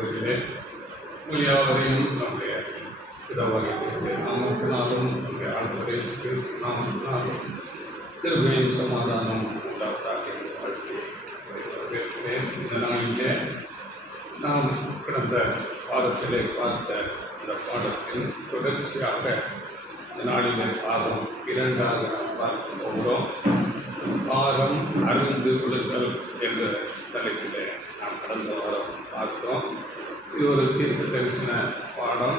சகோதரிகளே, உங்கள் யாவரையும் நம்முடைய பிதாவாகிய நாமத்தினாலும் நம்முடைய ஆண்டவர் இயேசு கிறிஸ்து நாமத்தினாலும் கிருபையும் சமாதானம் உண்டாவதாக வாழ்க்கையை வரவேற்கிறேன். இந்த நாளிலே நாம் கடந்த பாடத்திலே பார்த்த அந்த பாடத்தின் தொடர்ச்சியாக இந்த நாளிலே பாடம் 2ஆக நாம் பார்க்க போகிறோம். பாரம் அறிந்து கொள்ளுதல் என்ற தலைப்பிலே நாம் கடந்த வாரம் பார்த்தோம். இது ஒரு தீர்க்க தரிசன பாடம்,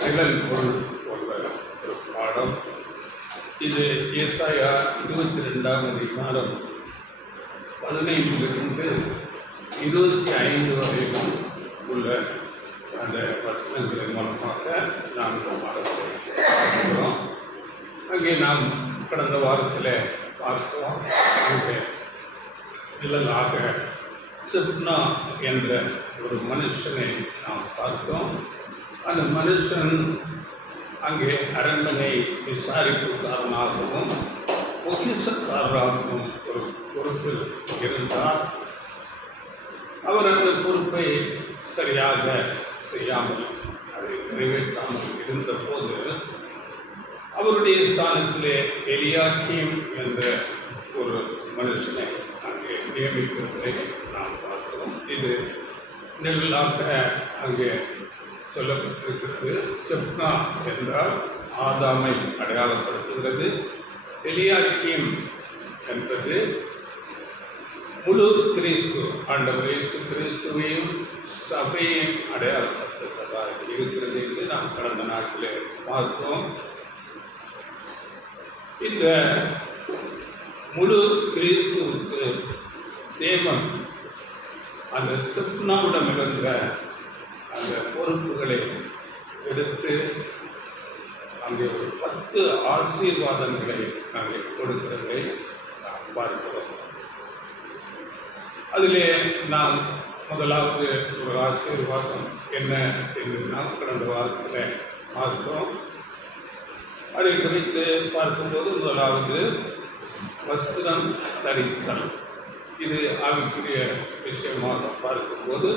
நிழல் பொருள் போன்ற ஒரு பாடம். இது ஏசாயா 22ஆம் அதிகாரம் 15 to 25 வரைக்கும் உள்ள அந்த வசனங்களின் மூலமாக நாம் இந்த பாடத்தை பார்க்கிறோம். அங்கே நாம் கடந்த வாரத்தில் பார்த்தோம். அங்கே நிழலாக சிப்னா என்ற ஒரு மனுஷனை நாம் பார்த்தோம். அந்த மனுஷன் அங்கே அரண்மனை விசாரிப்புக்காரனாகவும் பொக்கிஷக்காரராகவும் ஒரு பொறுப்பில் இருந்தார். அவர் அந்த பொறுப்பை சரியாக செய்யாமல் அதை நிறைவேற்றாமல் இருந்தபோது அவருடைய ஸ்தானத்திலே எலியாக்கீம் என்ற ஒரு மனுஷனை அங்கே நியமிக்கிறதை நாம் பார்த்தோம். இது நிழலாக அங்கே சொல்லப்பட்டிருக்கிறது. செப்னா என்றால் ஆதாமை அடையாளப்படுத்துகிறது. எலியாக்கீம் என்பது முழு கிறிஸ்து, ஆண்டவர் இயேசு கிறிஸ்துவையும் சபையையும் அடையாளப்படுத்துவதாக இருக்கிறது என்று நாம் கடந்த நாட்டிலே பார்த்தோம். இந்த முழு கிறிஸ்துவுக்கு தேவன் அந்த செப்னாவிடம் இருந்த அந்த பொறுப்புகளை எடுத்து அங்கே ஒரு 10 ஆசீர்வாதங்களை அங்கே கொடுக்கிறதை நாம் பார்க்கிறோம். அதிலே நாம் முதலாவது ஒரு ஆசீர்வாதம் என்ன என்று நாம் கடந்த வாரத்தில் பார்த்தோம். அதை குறித்து பார்க்கும்போது முதலாவது வஸ்திரம் தரித்தல். இது ஆவிக்குரிய விஷயமாக பார்க்கும்போது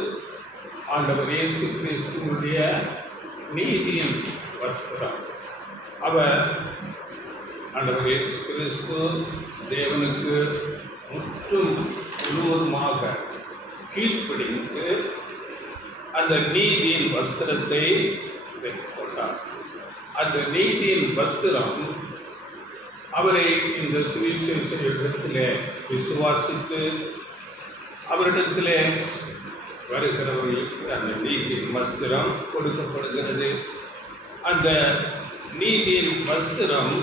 ஆண்டவர் இயேசு கிறிஸ்துவுடைய நீதியின் வஸ்திரம். அவர் ஆண்டவர் இயேசு கிறிஸ்து தேவனுக்கு முழுவதுமாக கீழ்ப்படிந்து அந்த நீதியின் வஸ்திரத்தை பெற்றுக்கொண்டார். அந்த நீதியின் வஸ்திரம் அவரை இந்த சுவிசேஷ யுகத்திலே விசுவாசித்து அவரிடத்திலே வருகிறவர்களுக்கு அந்த நீதியின் வஸ்திரம் கொடுக்கப்படுகிறது. அந்த நீதியின் வஸ்திரம்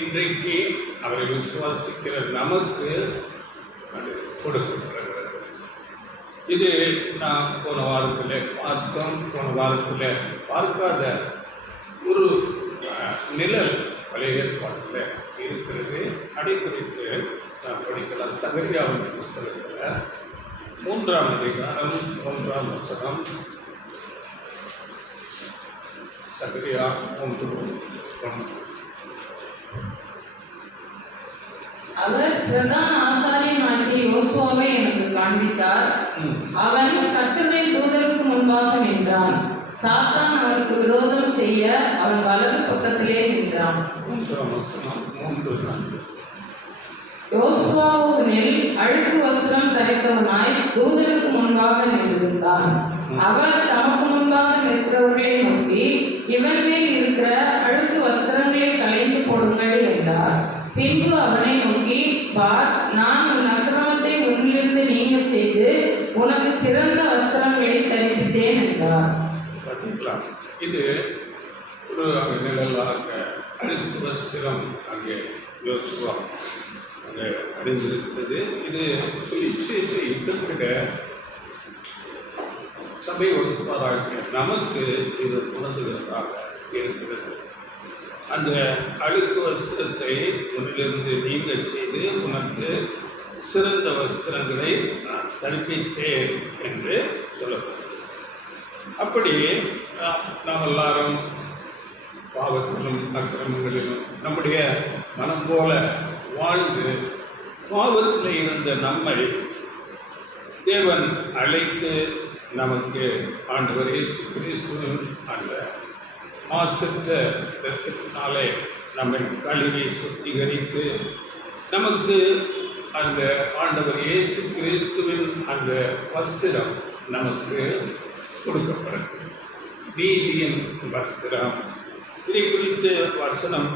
இன்றைக்கு அவரை விசுவாசிக்கிற நமக்கு அது கொடுக்கப்படுகிறது. இது நாம் போன வாரத்தில் பார்த்தோம். போன வாரத்தில் பார்க்காத ஒரு நிழல் பழைய ஏற்பாட்டில் இருக்கிறது. அதை குறித்து நாம் படிக்கலாம். சகரியாவின் புத்தகத்தில் 3ஆம் அதிகாரம் 1ஆம் வசனம். சகரியா 3:1. அவர் பிரதான ஆசாரியனாகிய யோசுவாவை எனக்கு காண்பித்தார். அவன் கர்த்தருடைய தூதருக்கு முன்பாக நின்றான். சாத்தான் அவனுக்கு விரோதம் செய்ய அவன் வலது பக்கத்திலே நின்றான். யோசுவாவினில் அழுக்கு வஸ்திரம் தரித்தவனாய் தூதருக்கு முன்பாக நின்றிருந்தான். அவர் தமக்கு முன்பாக நிற்கிறவர்களை நோக்கி, இவன் மேல் இருக்கிற அழுக்கு வஸ்திரங்களை களைந்து போடுங்கள் என்றார். பின்பு அவனை நோக்கி, பார், நான் உன் அக்கிரமத்தை உன்னிலிருந்து நீங்க செய்து உனக்கு சிறந்த வஸ்திரங்களை தரிப்பித்தேன் என்றார். இது ஒரு நிழலாக அழுக்கு வஸ்திரம் அங்கே யோசுவா அங்கே அணிந்திருக்கிறது. இது சுவிசேஷ யுகத்திற்கு சபை ஒழுங்குபாராக நமக்கு இது உணர்ந்துகிறதாக இருக்கிறது. அந்த அழுக்கு வஸ்திரத்தை உன்னிலிருந்து நீங்கள் செய்து உனக்கு சிறந்த வஸ்திரங்களை நான் தரிப்பித்தேன் என்று சொல்லப்பட்டது. அப்படி நாம் எல்லாரும் பாவத்திலும் அக்கிரமங்களிலும் நம்முடைய மனம் போல வாழ்ந்து பாவத்தில் இருந்த நம்மை தேவன் அழைத்து நமக்கு ஆண்டவர் இயேசு கிறிஸ்துவின் அந்த மாசற்ற இரத்தத்தினாலே நம்மை கழுவி சுத்திகரித்து நமக்கு அந்த ஆண்டவர் இயேசு கிறிஸ்துவின் அந்த வஸ்திரம் நமக்கு கொடுக்கப்படுது. நீதியின் வஸ்திரம். இதை குறித்து வசனம்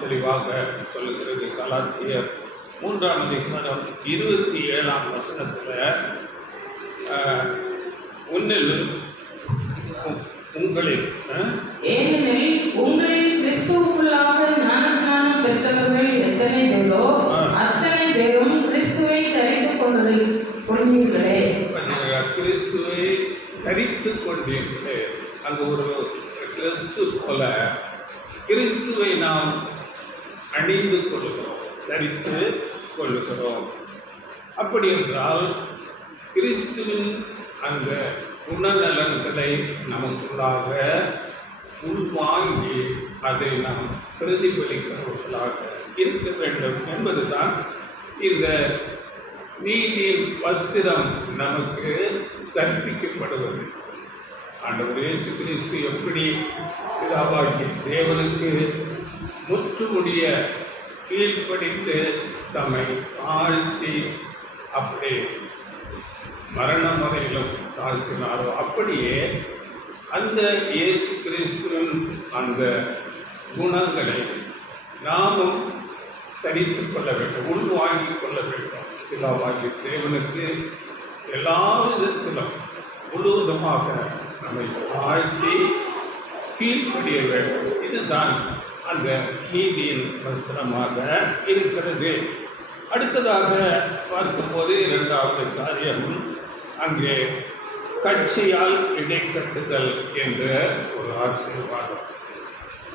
தெளிவாக சொல்லுகிறது. கலாத்தியர் 3:27 வசனத்தில் உங்களில் ஏனெனில் உங்களில் கிறிஸ்துவுக்குள்ளாக ஞானஸ்நானம் பெற்றவர்கள் எத்தனை பேரோ அத்தனை பேரும் கிறிஸ்துவை தரித்துக் கொண்டீர்களே. கிறிஸ்துவை தரித்துக் கொண்டீர்களே. அங்கு ஒரு ட்ரெஸ் போல கிறிஸ்துவை நாம் அணிந்து கொள்கிறோம், தரித்து கொள்ளுகிறோம். அப்படி என்றால் கிறிஸ்துவின் அந்த குணநலன்களை நமக்குள்ளாக உள்வாங்கி அதை நாம் பிரதிபலிக்கிறவர்களாக இருக்க வேண்டும் என்பதுதான் இந்த நீதியின் வஸ்திரம் நமக்கு கற்பிக்கப்படுவது. ஆண்டவர் இயேசு கிறிஸ்து எப்படி பிதாவாகிய தேவனுக்கு முற்றுமுடிய கீழ்ப்படித்து தம்மை தாழ்த்தி அப்படி மரண முறையிலும் தாழ்த்தினாரோ அப்படியே அந்த இயேசு கிறிஸ்துவின் அந்த குணங்களை நாமும் தரித்து கொள்ள வேண்டும், உள்வாங்கிக் கொள்ள வேண்டும். பிதாவாகிய தேவனுக்கு எல்லா விதத்திலும் முழுவதுமாக நம்மை தாழ்த்தி கீழ்ப்படிய வேண்டும். இதுதான் அந்த நீதியின் வஸ்திரமாக இருக்கிறது. அடுத்ததாக பார்க்கும்போது இரண்டாவது காரியம் அங்கே கட்சியால் இடைக்கட்டுதல் என்ற ஒரு ஆசீர்வாதம்.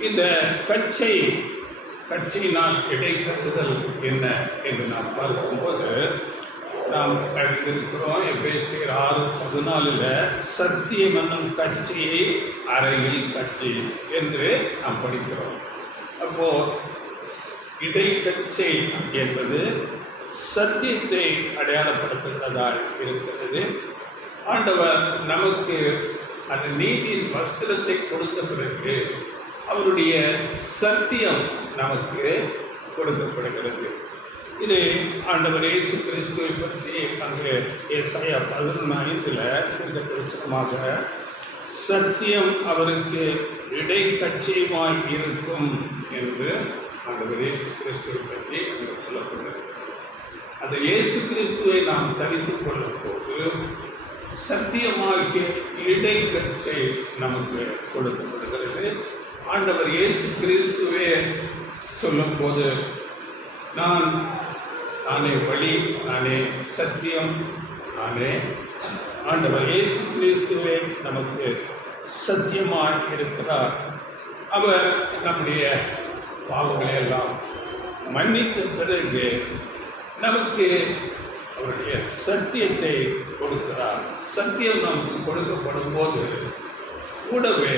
இந்த கட்சியினால் இடைக்கட்டுதல் என்ன என்று நாம் பார்க்கும்போது நாம் அறிந்திருக்கிறோம். எபேசியர் 6:14 சத்தியம் என்னும் கட்சியை அறையில் கட்டி என்று நாம் படிக்கிறோம். அப்போ இடைக்கட்சி என்பது சத்தியத்தை அடையாளப்படுத்துகிறதாக இருக்கிறது. ஆண்டவர் நமக்கு அந்த நீதியின் வஸ்திரத்தை கொடுத்த பிறகு அவருடைய சத்தியம் நமக்கு கொடுக்கப்படுகிறது. இது ஆண்டவர் இயேசு கிறிஸ்துவை பற்றி அங்கே ஏசாயா 11:5 பிரச்சனமாக சத்தியம் அவருக்கு இடைக்கட்சியுமாய் இருக்கும் என்று ஆண்டவர் இயேசு கிறிஸ்துவை பற்றி அங்கே சொல்லப்படுகிறது. அந்த இயேசு கிறிஸ்துவை நாம் தரித்துக் கொள்ளும் போது சத்தியமாகிய இடைக்கட்சி நமக்கு கொடுக்கப்படுகிறது. ஆண்டவர் இயேசு கிறிஸ்துவே சொல்லும் போது நானே வழி, நானே சத்தியம், நானே. ஆண்டவர் இயேசு கிறிஸ்துவே நமக்கு சத்தியமாக இருக்கிறார். அவர் நம்முடைய பாவங்களை எல்லாம் மன்னித்த பிறகு நமக்கு அவருடைய சத்தியத்தை கொடுக்கிறார். சத்தியம் நமக்கு கொடுக்கப்படும் போது கூடவே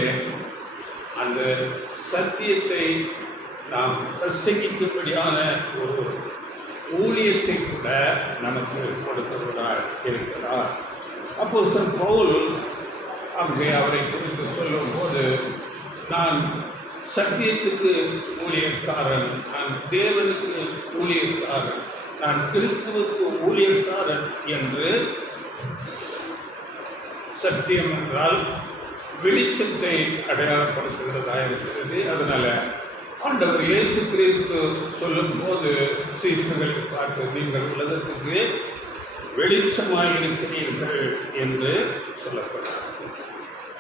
அந்த சத்தியத்தை நாம் பிரசங்கிக்கும்படியான ஒரு ஊழியத்தை கூட நமக்கு கொடுக்கிறவராக இருக்கிறார். அப்போஸ்தலன் பவுல் அங்கே அவரை குறித்து சொல்லும் போது நான் சத்தியத்துக்கு ஊழியக்காரன், நான் தேவனுக்கு ஊழியக்காரன், நான் கிறிஸ்துவுக்கு ஊழியக்காரன் என்று. சத்தியம் என்றால் வெளிச்சத்தை அடையாளப்படுத்துகிறதா இருக்கிறது. அதனால ஆண்டவர் இயேசு கிறிஸ்து சொல்லும் போது சீசர்களை பார்த்து நீங்கள் உலகத்துக்கு வெளிச்சமாய் இருக்கிறீர்கள் என்று சொல்லப்பட்டார்.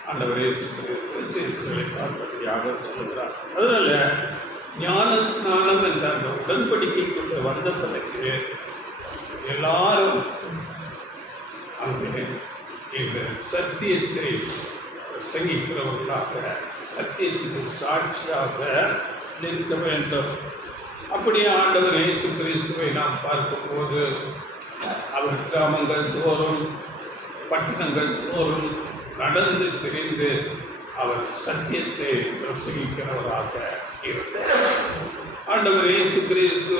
ஆண்டவர் இயேசு கிறிஸ்து சீசர்களை பார்ப்பதையாக சொல்லுகிறார். அதனால ஞான ஸ்நானம் என்ற அந்த உடன்படிக்கைக்குள்ள வந்த பிறகு எல்லாரும் அங்கே இந்த சத்தியத்தை பிரசங்கிக்கிறவர்களாக, சத்தியத்துக்கு சாட்சியாக நிற்க வேண்டும். அப்படியே ஆண்டவர் இயேசு கிறிஸ்துவை நாம் பார்க்கும்போது அவர் கிராமங்கள் தோறும் பட்டணங்கள் தோறும் நடந்து திரிந்து அவர் சத்தியத்தை பிரசங்கிக்கிறவராக இருந்தார். ஆண்டவர் இயேசு கிறிஸ்து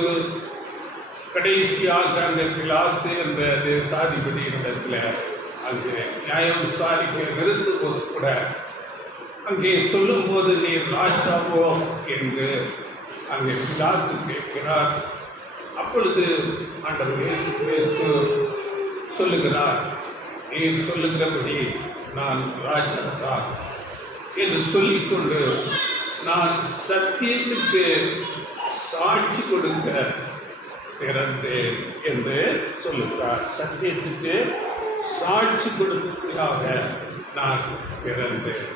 கடைசியாக அந்த பிலாத்து என்ற தேசாதிபதியினிடத்தில் அங்கே நியாயம் விசாரிக்க நிறுத்தும் போது கூட அங்கே சொல்லும்போது நீர் ராஜாவோ என்று அங்கே பிலாத்து கேட்கிறார். அப்பொழுது ஆண்டவர் இயேசு கிறிஸ்து சொல்லுகிறார், நீர் சொல்லுகிறபடி நான் ராஜா தான் என்று சொல்லிக்கொண்டு நான் சத்தியத்துக்கு சாட்சி கொடுக்க பிறந்தேன் என்று சொல்லுகிறார். சத்தியத்துக்கு சாட்சி கொடுப்பதாக நான் பிறந்தேன்.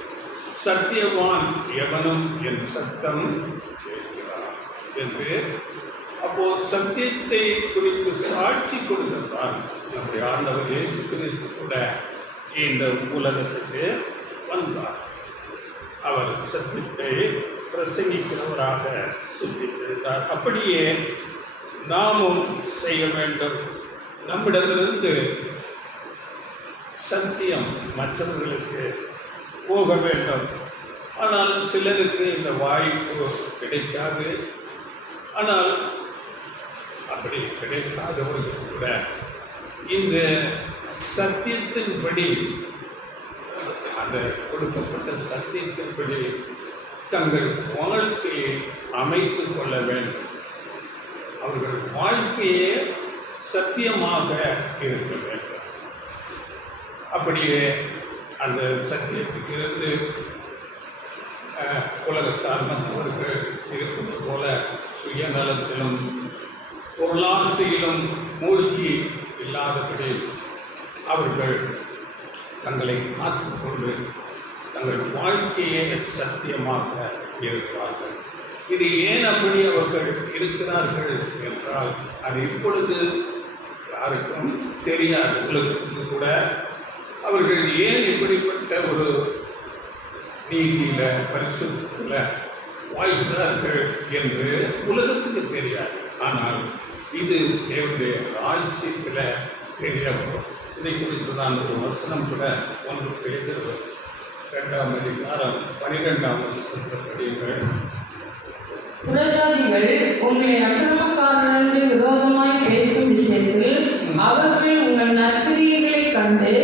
சத்தியவான் எவனும் என் சத்தம் கேட்கிறார் என்று. அப்போ சத்தியத்தை குறித்து சாட்சி கொடுக்கத்தான் நம்முடைய ஆண்டவர் இயேசு கிறிஸ்து கூட இந்த உலகத்துக்கு வந்தார். அவர் சத்தியத்தை பிரசங்கிக்கிறவராக சுற்றித்திருந்தார். அப்படியே நாமும் செய்ய வேண்டும். நம்மிடமிருந்து சத்தியம் மற்றவர்களுக்கு போக வேண்டும். ஆனால் சிலருக்கு இந்த வாய்ப்பு கிடைக்காது. ஆனால் அப்படி கிடைக்காதவர்கள் கூட இந்த சத்தியத்தின்படி, அந்த கொடுக்கப்பட்ட சத்தியத்தின்படி தங்கள் வாழ்க்கையை அமைத்துக் கொள்ள வேண்டும். அவர்கள் வாழ்க்கையே சத்தியமாக இருக்க வேண்டும். அப்படியே அந்த சத்தியத்துக்கு இருந்து உலகத்தார் நம்மவர்கள் இருப்பது போல சுயநலத்திலும் பொருளாசையிலும் மூழ்கி இல்லாதபடி அவர்கள் தங்களை காத்துக்கொண்டு தங்கள் வாழ்க்கையே சத்தியமாக இருப்பார்கள். இது ஏன் அப்படி அவர்கள் இருக்கிறார்கள் என்றால் அது இப்பொழுது யாருக்கும் தெரியாது. உலகத்துக்கு கூட அவர்கள் ஏன் இப்படிப்பட்ட ஒரு நீதியில பரிசுத்தத்தில் வாழ்கிறார்கள் என்று உலகத்துக்கு தெரியாது. ஆனால் இது தேவனுடைய ராஜ்யத்தில் தெரிய வரும். இதை குறித்து தான் ஒரு வசனம் கூட 1 பேதுரு 2ஆம் அதிகாரம் 12ஆம் வசனத்தில் படியுங்கள். புறஜாதிகள் உங்களை அக்கிரமக்காரர்களுக்கு விரோதமாய் பேசும் விஷயத்தில் அவர்கள் உங்கள் நற்கிரியைகளை கண்டு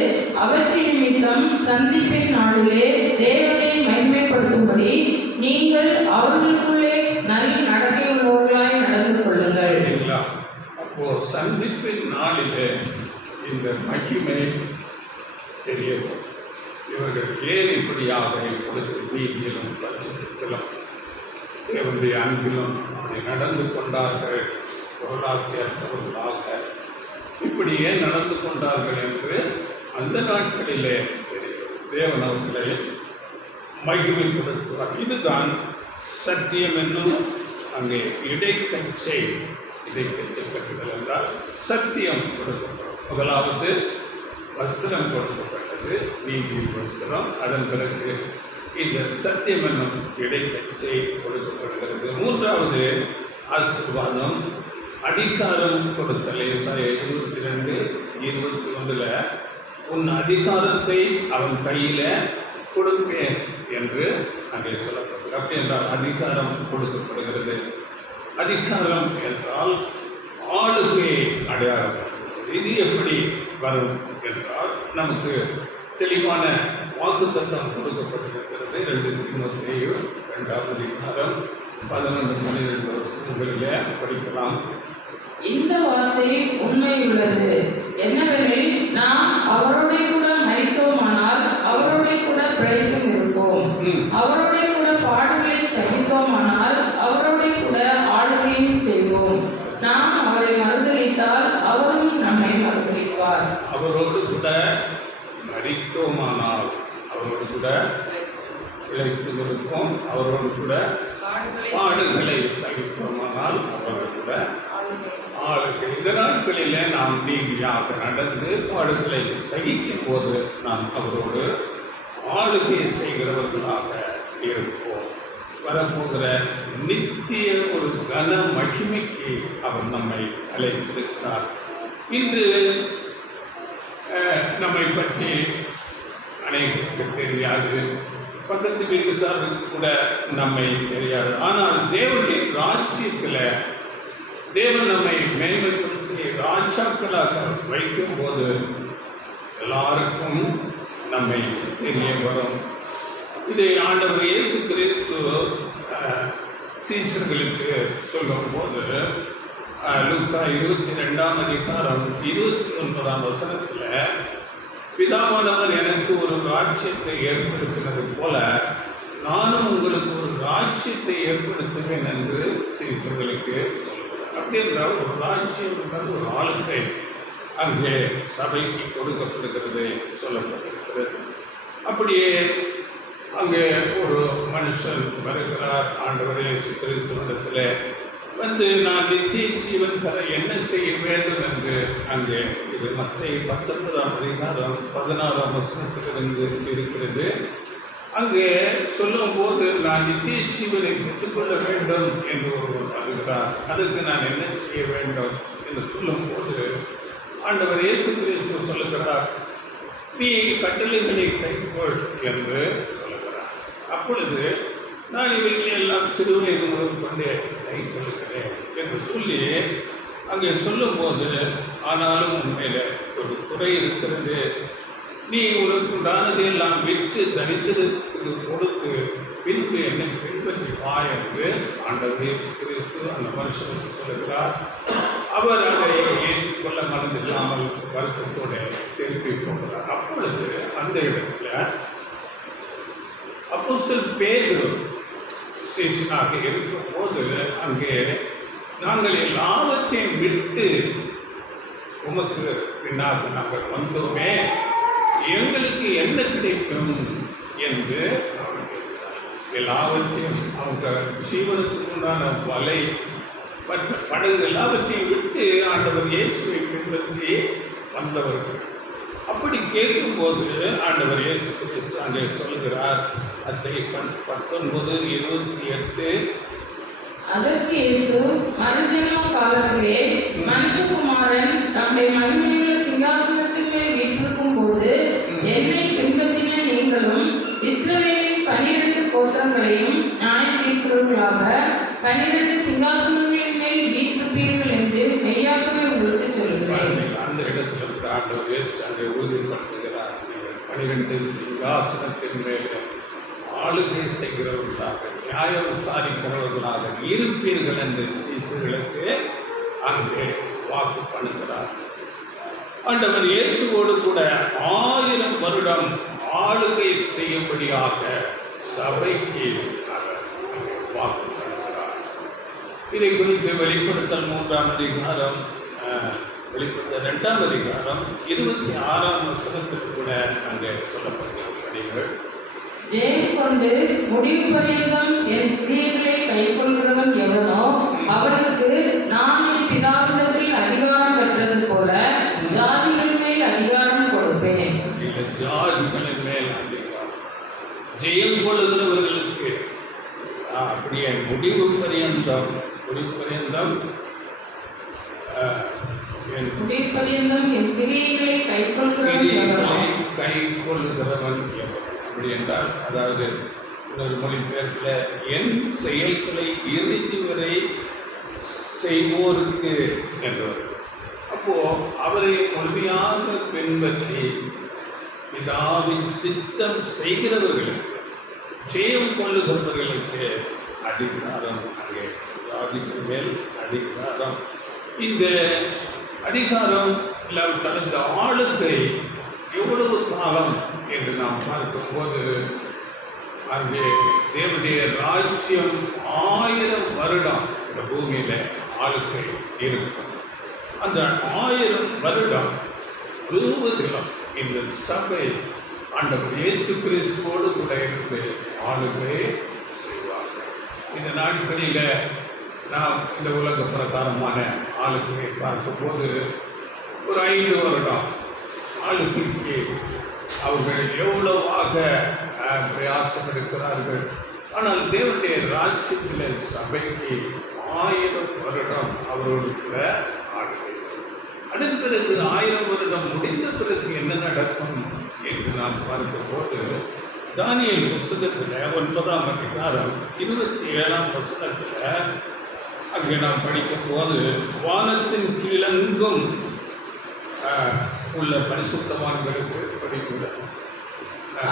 அவற்றின் நிமித்தம் சந்திப்பின் நாளிலே தேவனை மகிமைப்படுத்தும்படி நீங்கள் அவர்களுக்குள்ளே நல்ல நடக்கை உள்ளவர்களாய் நடந்து கொள்ளுங்கள். அப்போ சந்திப்பின் நாளிலே இந்த மகிமை தெரியவும் இவர்கள் ஏன் இப்படியாக இப்பொழுது நீதியிலும் பரிசுத்தத்திலும் தேவனுடைய அன்பிலும் அப்படி நடந்து கொண்டார்கள், பொருளாசியர்களாக இப்படி ஏன் நடந்து கொண்டார்கள் என்று அந்த நாட்களிலே தேவன் அவர்களை மகிமைப்படுத்துவார். இதுதான் சத்தியம் என்னும் அங்கே இடைக்கச்சை. இடைக்கச்சை கட்டுதல் என்றால் சத்தியம் கொடுக்கப்படும். முதலாவது வஸ்திரம் கொடுக்கப்பட்டது, நீதி வஸ்திரம். அதன் பிறகு இந்த சத்தியம் என்னும் இடைக்கச்சை கொடுக்கப்படுகிறது. மூன்றாவது ஆசீர்வாதம், அதிகாரம் கொடுத்தல். 22:21 உன் அதிகாரத்தை அவன் கையில் கொடுப்பேன் என்று அங்கே சொல்லப்படுகிறது. அப்படி என்றால் அதிகாரம் கொடுக்கப்படுகிறது. அதிகாரம் என்றால் ஆளுகையை அடையாளப்படுத்துகிறது. இது எப்படி வரும் என்றால் நமக்கு தெளிவான வாக்குத்தத்தம் கொடுக்கப்பட்டிருக்கிறது. 2 தீமோத்தேயு 2ஆம் அதிகாரம் 11-12 வருஷங்களிலே படிக்கலாம். இந்த வார்த்தை உண்மை உள்ளது என்னவெனில் நாம் அவரோட கூட மரித்தோமானால் அவரோட கூட பிழைத்தும் இருப்போம். அவரோட கூட பாடுகளை சகித்தோமானால் அவரோட கூட ஆளுகையும் செய்வோம். நாம் அவரை மறுதலித்தால் அவரும் நம்மை மறுதலிப்பார். அவரோடு கூட மரித்தோமானால் அவரோடு கூட பிழைத்து இருப்போம். அவரோடு கூட பாடுகளை சகித்தோமானால் அவரோடு கூட ஆளுகை. இந்த நாட்களில் நாம் நீதியாக நடந்து பாடுகளை சகிக்கும் போது நாம் அவரோடு ஆளுகை செய்கிறவர்களாக இருப்போம். வரப்போகிற நித்திய ஒரு கன மகிமைக்கு அவர் நம்மை அழைத்திருக்கிறார். இன்று நம்மை பற்றி அனைவருக்கு தெரியாது, பக்கத்து வீட்டுக்காரருக்கு கூட நம்மை தெரியாது. ஆனால் தேவனுடைய ராஜ்யத்தில் தேவன் நம்மை மேன்மைப்படுத்தி ராஜாக்களாக வைக்கும் போது எல்லாருக்கும் நம்மை தெரிய வரும். இதை ஆண்டவர் இயேசு கிறிஸ்து சீசர்களுக்கு சொல்லும் போது லூக்கா 22ஆம் அதிகாரம் 29ஆம் வசனத்தில், பிதாவானவர் எனக்கு ஒரு ராஜ்யத்தை ஏற்படுத்தினது போல நானும் உங்களுக்கு ஒரு ராஜ்யத்தை ஏற்படுத்துவேன் என்று சீசர்களுக்கு சொல்கிறார். அப்படி என்றால் ஒரு ராஜ்யம் என்றால் ஒரு ஆளுகை அங்கே சபைக்கு கொடுக்கப்படுகிறது சொல்லப்பட்டிருக்கிறது. அப்படியே அங்கே ஒரு மனுஷன் வருகிறார் ஆண்டவர் இயேசு கிறிஸ்துவிடத்தில் வந்து, நான் நித்திய ஜீவன் பெற என்ன செய்ய வேண்டும் என்று அங்கே இது மத்தேயு 19ஆம் அதிகாரம் 16ஆம் வசனத்திலிருந்து இருக்கிறது. அங்கே சொல்லும் போது, நான் நித்திய ஜீவனை பெற்றுக்கொள்ள வேண்டும் என்று ஒருவர் வருகிறார், அதற்கு நான் என்ன செய்ய வேண்டும் என்று சொல்லும் போது ஆண்டவர் இயேசு கிறிஸ்து சொல்லுகிறார், நீ கட்டளைகளை கைக்கொள் என்று சொல்லுகிறார். அப்பொழுது நான் இவர்கள் எல்லாம் சிறுவயது முதல் கொண்டே கைக்கொள்கிறேன் என்று சொல்லி அங்கே சொல்லும்போது, ஆனாலும் உண்மையில ஒரு குறை இருக்கிறது, நீ உனக்கு உண்டானதையெல்லாம் விற்று தரித்திரத்துக்கு கொடுத்து பின்பு என்னை பின்பற்றி வா என்று ஆண்டவர் இயேசு கிறிஸ்து அந்த மனுஷனுக்கு சொல்லுகிறார். அவர் அதை ஏற்றுக்கொள்ள மனதில்லாமல் வருத்தத்தோடு திருப்பி போகிறார். அப்பொழுது அந்த இடத்துல அப்போஸ்தலன் பேதுரு சீசனாக இருக்கும் போது அங்கே, நாங்கள் எல்லாவற்றையும் விட்டு உமக்கு பின்னாக நாங்கள் வந்தோமே, எங்களுக்கு என்ன கிடைக்கும் என்று அவர் கேட்கிறார். எல்லாவற்றையும் அவங்க ஜீவனுக்கு உண்டான வலை மற்ற படகு எல்லாவற்றையும் விட்டு ஆண்டவர் இயேசுவை பின்பற்றி வந்தவர்கள். அப்படி கேட்கும்போது ஆண்டவர் இயேசு கிறிஸ்து அங்கே சொல்கிறார், அத்தை 19:28, அதற்கு இயேசு, மறுஜென்ம காலத்திலே மனுஷகுமாரன் தம்முடைய மகிமையுள்ள சிங்காசனத்தின் மேல் வீற்றிருக்கும் போது என்னை பின்பற்றின நீங்களும் இஸ்ரவேலின் 12 கோத்திரங்களையும் நியாயம் தீர்க்கிறவர்களாக 12 சிங்காசனங்களின் மேல் வீற்றிருப்பீர்கள் என்று மெய்யாகவே உங்களுக்கு சொல்கிறேன். அந்த இடத்துல ஆண்டவர் இயேசு அங்கே உறுதிப்படுத்துகிறார், 12 சிங்காசனத்தின் மேலே ஆளுகை செய்கிறவர்களாக நியாயம் விசாரிக்கிறவர்களாக இருப்பீர்கள் என்று சீசர்களுக்கு அங்கே வாக்கு பண்ணுகிறார். ஆண்டவர் இயேசுவோடு கூட 1000 வருடம் ஆளுகை செய்யும்படியாக சபைக்கு அவர் வாக்கு பண்ணுகிறார். இதை குறித்து வெளிப்படுத்தல் 3ஆம் அதிகாரம், வெளிப்படுத்தல் 2ஆம் அதிகாரம் 26ஆம் வசனத்திற்கு கூட அங்கே சொல்லப்பட்டிருக்கிறீர்கள். ஜெயம் கொண்டு முடிவு பரியந்தம் என் கிரியைகளை கைக்கொள்கிறவன் எவனோ அவனுக்கு நான் என் பிதாவிடத்தில் அதிகாரம் பெற்றது போல ஜாதிகள் மேல் அதிகாரம் கொடுப்பேன். ஜாதிகளின் மேல் அதிகாரம், ஜெயம் கொள்ளுகிறவர்களுக்கு அப்படியே முடிவு பரியந்தம் என் கிரியைகளை கைக்கொள்கிறவன் எவனோ அப்படி என்றால், அதாவது இன்னொரு மொழிபெயர்ப்பில் என் செயல்களை இறுதி வரை செய்வோருக்கு என்றவர். அப்போ அவரை முழுமையாக பின்பற்றி பிதாவின் சித்தம் செய்கிறவர்களுக்கு, ஜெயம் கொள்ளுகிறவர்களுக்கு அதிகாரம், அங்கே ஜாதிக்கு மேல் அதிகாரம். இந்த அதிகாரம் இல்லாவிட்டால் இந்த ஆளுகை எவ்வளவு காலம் என்று நாம் பார்க்கும்போது, அங்கே தேவனுடைய ராஜ்யம் 1000 வருடம் இந்த பூமியில ஆளுகை இருக்கும். அந்த 1000 வருடம் முழுவதிலும் இந்த சபை ஆண்டவர் இயேசு கிறிஸ்துவோடு கூட இருந்து ஆளுகை செய்வார்கள். இந்த நாட்களில் நாம் இந்த உலக பிரகாரமான ஆளுகையை பார்க்கும்போது ஒரு 5 வருடம் ஆளுகைக்கு அவர்கள் எவ்வளவாக பிரயாசம் எடுக்கிறார்கள். ஆனால் தேவனுடைய ராஜ்யத்தில் சபைக்கு 1000 வருடம் அவரோடு கூட ஆளுகை செய்யும். அதன் பிறகு 1000 வருடம் முடிந்த பிறகு என்ன நடக்கும் என்று நாம் பார்க்கும்போது, தானியேல் புஸ்தகத்தில் 9ஆம் அதிகாரம் 27ஆம் வசனத்தில் அங்கே அங்கே நாம் படிக்கும் போது வானத்தின் கீழெங்கும் உள்ள பரிசுத்தவான்களுக்கு படிக்கிறது.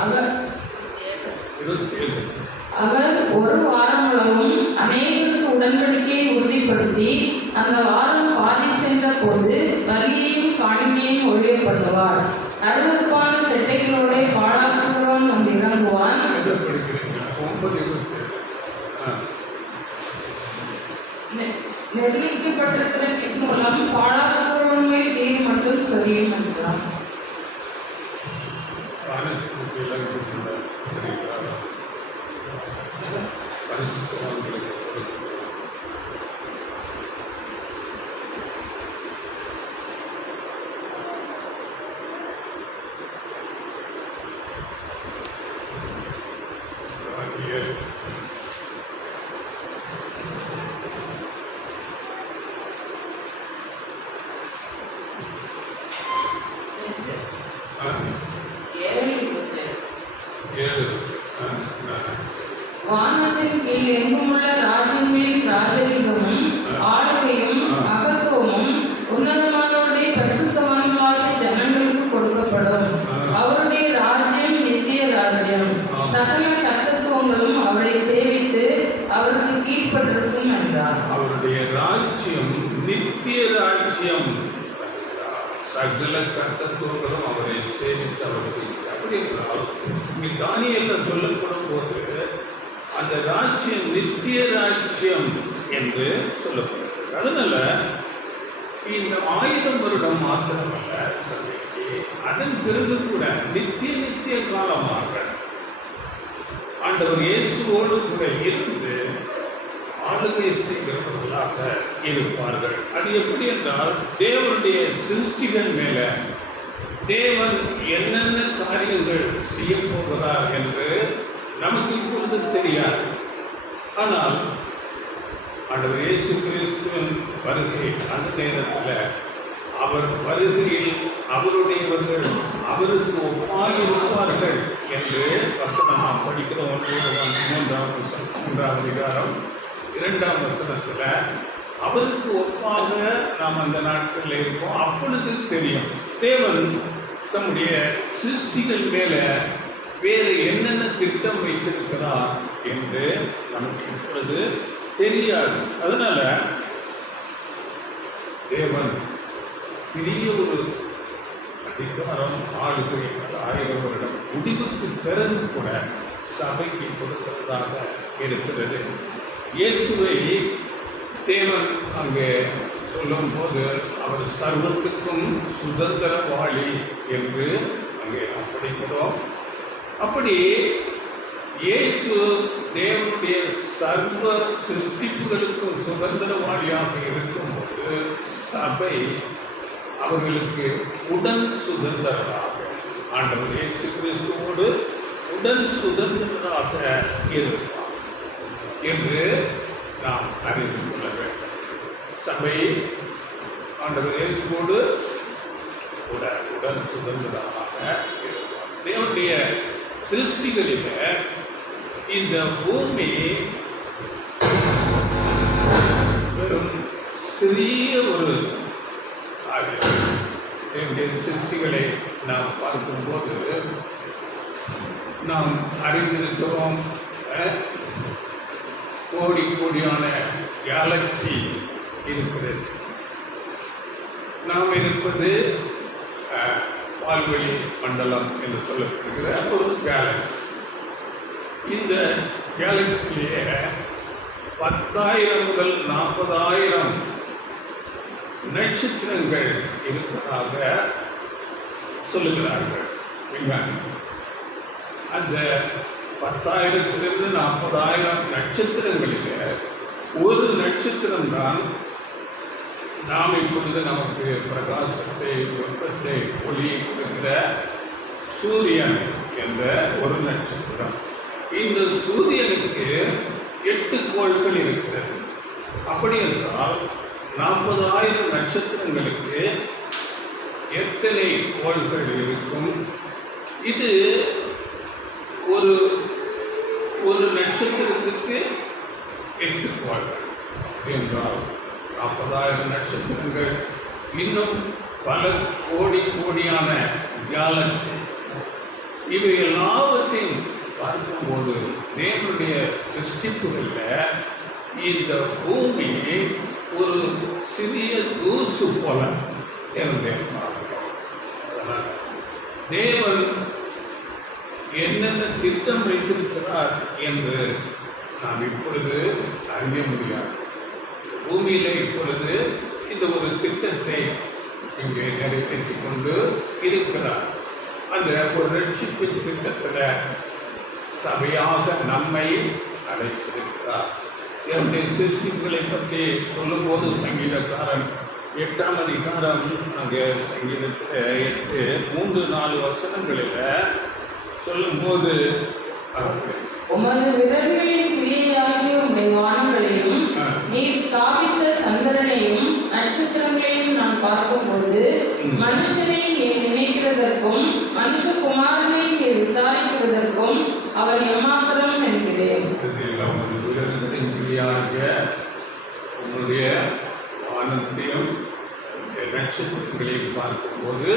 அவர் 27. அவர் ஒரு வாரம் அளவும் அநேகருக்கு உடன்படிக்கையை உறுதிப்படுத்தி அந்த வாரம் பாதி சென்ற போது பலியையும் காணிக்கையும் ஒழிய பண்ணுவார். அருவருப்பான செட்டைகளோட பாழாக்குகிறவன் வந்து இறங்குவான். நிர்ணயிக்கப்பட்டிருக்கிற மூலம் பாழாக்குகிறவன் மேல் தீர் மட்டும் சொல்லியும் என்றான். வானத்தின் கீழ் எங்குமுள்ள ராஜ்யங்களின் ராஜரிகமும் ஆளுகையும் மகத்துவமும் உன்னதமானவருடைய பரிசுத்தவான்களாகிய ஜனங்களுக்கு கொடுக்கப்படும். அவருடைய ராஜ்யம் நித்திய ராஜ்யம். சகல கர்த்தத்துவங்களும் அவரை சேவித்து அவருக்கு கீழ்ப்பட்டிருக்கும் என்றார். அவருடைய ராஜ்யம் நித்திய ராஜ்யம். சகல கர்த்தத்துவங்களும் அவரை சேவித்து அவருக்கு அப்படி என்றால் இங்கே தானியேல்ல சொல்லப்படும் போது அந்த ராஜ்யம் நித்திய ராஜ்யம் என்று சொல்லப்படுகிறது. அதனால இந்த 1000 வருடம் மாத்திரமல்ல சபைக்கு, அதன் பிறகு கூட நித்திய காலமாக ஆண்டவர் இயேசுவோடு கூட இருந்து ஆளுகை செய்கிறவர்களாக இருப்பார்கள். அது எப்படி என்றால் தேவனுடைய சிருஷ்டிகள் மேல தேவன் என்னென்ன காரியங்கள் செய்ய போகிறார் என்று நமக்கு இப்பொழுது தெரியாது. ஆனால் ஆண்டவர் இயேசு கிறிஸ்துவின் வருகை அந்த நேரத்தில் அவர் வருகையில் அவருடையவர்கள் அவருக்கு ஒப்பாயிருப்பார்கள் என்று வசனம் நாம் படிக்கிறோம். 3ஆம் அதிகாரம் 2ஆம் வசனத்தில் அவருக்கு ஒப்பாக நாம் அந்த நாட்களில் இருப்போம். அப்பொழுது தெரியும் தேவன் தம்முடைய சிருஷ்டிகள் மேல வேறு என்னென்ன திட்டம் வைத்திருக்கிறார் என்று நமக்கு இப்பொழுது தெரியாது. அதனால தேவன் பெரிய ஒரு அதிகாரம் ஆளுகை 1000 வருடம் முடிவுக்கு பிறகு கூட சபைக்கு கொடுக்கிறதாக இருக்கிறது. இயேசுவை தேவன் அங்கே சொல்லும் போது அவர் சர்வத்துக்கும் சுதந்திரவாளி என்று அங்கே நாம் படிக்கிறோம். அப்படி இயேசு தேவனுடைய சர்வ சிருஷ்டிப்புகளுக்கும் சுதந்திரவாளியாக இருக்கும்போது சபை அவர்களுக்கு உடன் சுதந்திரராக ஆண்டவர் இயேசு கிறிஸ்துவோடு உடன் சுதந்திரராக இருப்பார் என்று நாம் அறிந்து கொள்ள வேண்டும். சபை ஆண்டவர் இயேசுவோடு உடன் சுதந்திரமாக இருப்பார். தேவனுடைய சிருஷ்டிகளில் இந்த பூமி வெறும் சிறிய ஒரு காரியம். என்னுடைய சிருஷ்டிகளை நாம் பார்க்கும்போது நாம் அறிந்திருக்கிறோம் கோடி கோடியான கேலக்சி இருக்கிறது. நாம் இருப்பது பால்வெளி மண்டலம் என்று சொல்லப்படுகிற ஒரு கேலக்சி. இந்த கேலக்சியிலேயே 10,000 முதல் 40,000 நட்சத்திரங்கள் இருப்பதாக சொல்லுகிறார்கள் விஞ்ஞானிகள். அந்த 10,000 to 40,000 நட்சத்திரங்களில் ஒரு நட்சத்திரம்தான் நாம் இப்பொழுது நமக்கு பிரகாசத்தை வெப்பத்தை ஒளியை கொடுக்கிற சூரியன் என்ற ஒரு நட்சத்திரம். இந்த சூரியனுக்கு 8 கோள்கள் இருக்கிறது. அப்படி என்றால் 40,000 நட்சத்திரங்களுக்கு எத்தனை கோள்கள் இருக்கும்? இது ஒரு நட்சத்திரத்துக்கு 8 கோள்கள். என்றால் 40,000 நட்சத்திரங்கள், இன்னும் பல கோடி கோடியான கேலக்சி, இவை எல்லாவற்றையும் பார்க்கும்போது தேவனுடைய சிருஷ்டிப்புகளில் இந்த பூமி ஒரு சிறிய தூசு போல தேவன் என்னென்ன திட்டம் வைத்திருக்கிறார் என்று நாம் இப்பொழுது அறிய முடியாது. பூமியில இப்பொழுது இந்த ஒரு திட்டத்தை இங்கே நிறைவேற்றிக் கொண்டு இருக்கிறார். அந்த ஒரு ரட்சிப்பின் திட்டத்தில் சபையாக நம்மை அழைத்திருக்கிறார். என்னுடைய சிருஷ்டிப்புகளை பற்றி சொல்லும்போது சங்கீதக்காரன் 8ஆம் அதிகாரம் அங்கே சங்கீதத்தில் 3-4 வசனங்களில் சொல்லும்போது உமது விரல்களின் கிரியையாகிய உம்முடைய வானங்களையும் நீர் ஸ்தாபித்த சந்திரனையும் நட்சத்திரங்களையும் நான் பார்க்கும்போது மனுஷனை நீர் நினைக்கிறதற்கும் மனுஷகுமாரனை நீர் விசாரிக்கிறதற்கும் அவர் எம்மாத்திரம் என்கிறேன். உன்னுடைய வானத்தையும் நட்சத்திரங்களையும் பார்க்கும்போது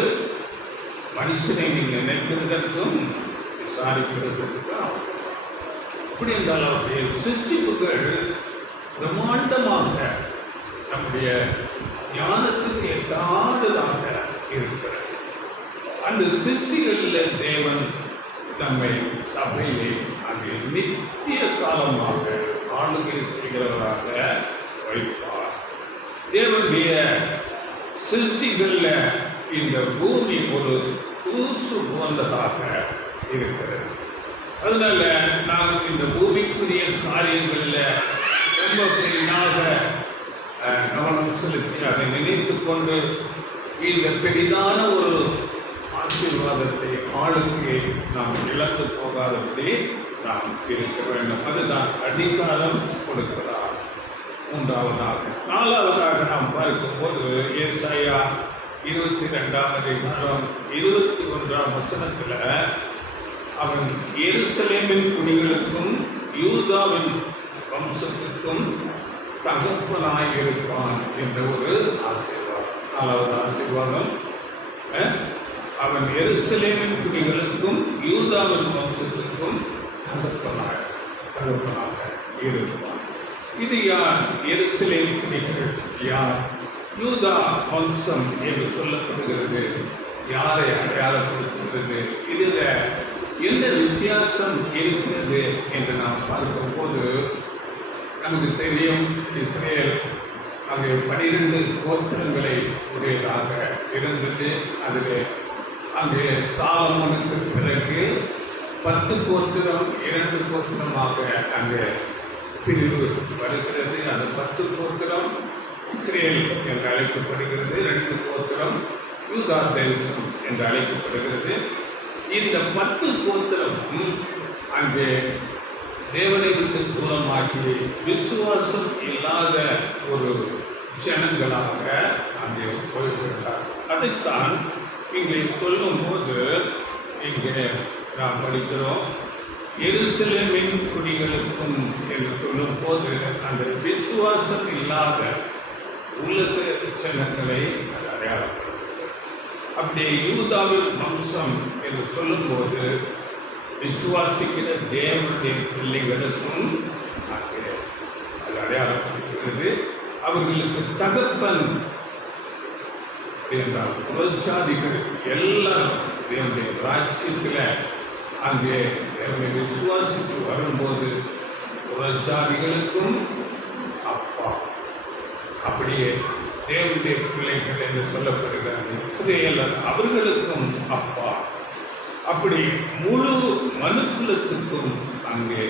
மனுஷனை நீ நினைக்கிறதற்கும் விசாரிக்கிறதற்கும். அப்படி என்றால் அவருடைய சிருஷ்டிப்புகள் பிரம்மாண்டமாக நம்முடைய ஞானத்துக்கு எட்டாததாக இருக்கிறது. அந்த சிருஷ்டிகளில் தேவன் நம்மை சபையை அங்கே நித்திய காலமாக ஆளுகை செய்கிறவராக வைப்பார். தேவனுடைய சிருஷ்டிகளில் இந்த பூமி ஒரு தூசு போன்றதாக இருக்கிறது. அதனால நாம் இந்த பூமிக்குரிய காரியங்களில் ரொம்ப பெரிதாக கவனம் செலுத்தி அதை நினைத்து கொண்டு இந்த பெரிதான ஒரு ஆசீர்வாதத்தை ஆளுகையை நாம் இழந்து போகாதபடி நாம் இருக்க வேண்டும். அதுதான் அதிகாரம் கொடுக்கிறார். 3ஆவதாக. 4ஆவதாக நாம் பார்க்கும்போது ஏசாயா 22ஆம் அதிகாரம் 21ஆம் வசனத்தில் அவன் எருசலேமின் குடிகளுக்கும் யூதாவின் வம்சத்துக்கும் தகப்பனாயிருப்பான் என்ற ஒரு ஆசீர்வாதம். 4வது ஆசீர்வாதம், அவன் எருசலேமின் குடிகளுக்கும் யூதாவின் வம்சத்துக்கும் தகப்பனாக இருப்பான். இது யார்? எருசலேம் குடிகள் யார்? யூதா வம்சம் என்று சொல்லப்படுகிறது. யாரை அடையாளப்படுத்துகிறது? இதில் என்ன வித்தியாசம் இருக்கிறது என்று நாம் பார்க்கும்போது நமக்கு தெரியும், இஸ்ரேல் அங்கே 12 கோத்திரங்களை உடையதாக இருந்தது. அதில் அங்கே சாலமோனுக்கு பிறகு 10 கோத்திரம் 2 கோத்திரமாக அங்கே பிரிவு வருகிறது. அந்த 10 கோத்திரம் இஸ்ரேல் என்று அழைக்கப்படுகிறது. 2 கோத்திரம் யூதா தேசம் என்று அழைக்கப்படுகிறது. இந்த 10 கோத்திரம் அங்கே தேவனை விட்டு தூரமாகி விசுவாசம் இல்லாத ஒரு ஜனங்களாக அங்கே போய்விட்டார். அதைத்தான் இங்கே சொல்லும்போது இங்கே நாம் படிக்கிறோம், எருசலேமின் குடிகளுக்கும் என்று சொல்லும் போது அந்த விசுவாசம் இல்லாத உலக ஜனங்களை அது அடையாளப்படுத்துகிறது. அப்படியே யூதாவின் வம்சம் என்று சொல்லும்போது விசுவாசிக்கிற தேவனுடைய பிள்ளைகளுக்கும் அது அடையாளப்படுத்துகிறது. அவர்களுக்கு தகப்பன் என்றால் புறஜாதிகள் எல்லாரும் தேவனுடைய ராஜ்யத்தில் அங்கே விசுவாசித்து வரும்போது புறஜாதிகளுக்கும் அப்பா, அப்படியே தேவனுடைய பிள்ளைகள் என்று சொல்லப்படுகிற இஸ்ரேலர் அவர்களுக்கும் அப்பா, அப்படி முழு மனுக்குலத்துக்கும் அங்கே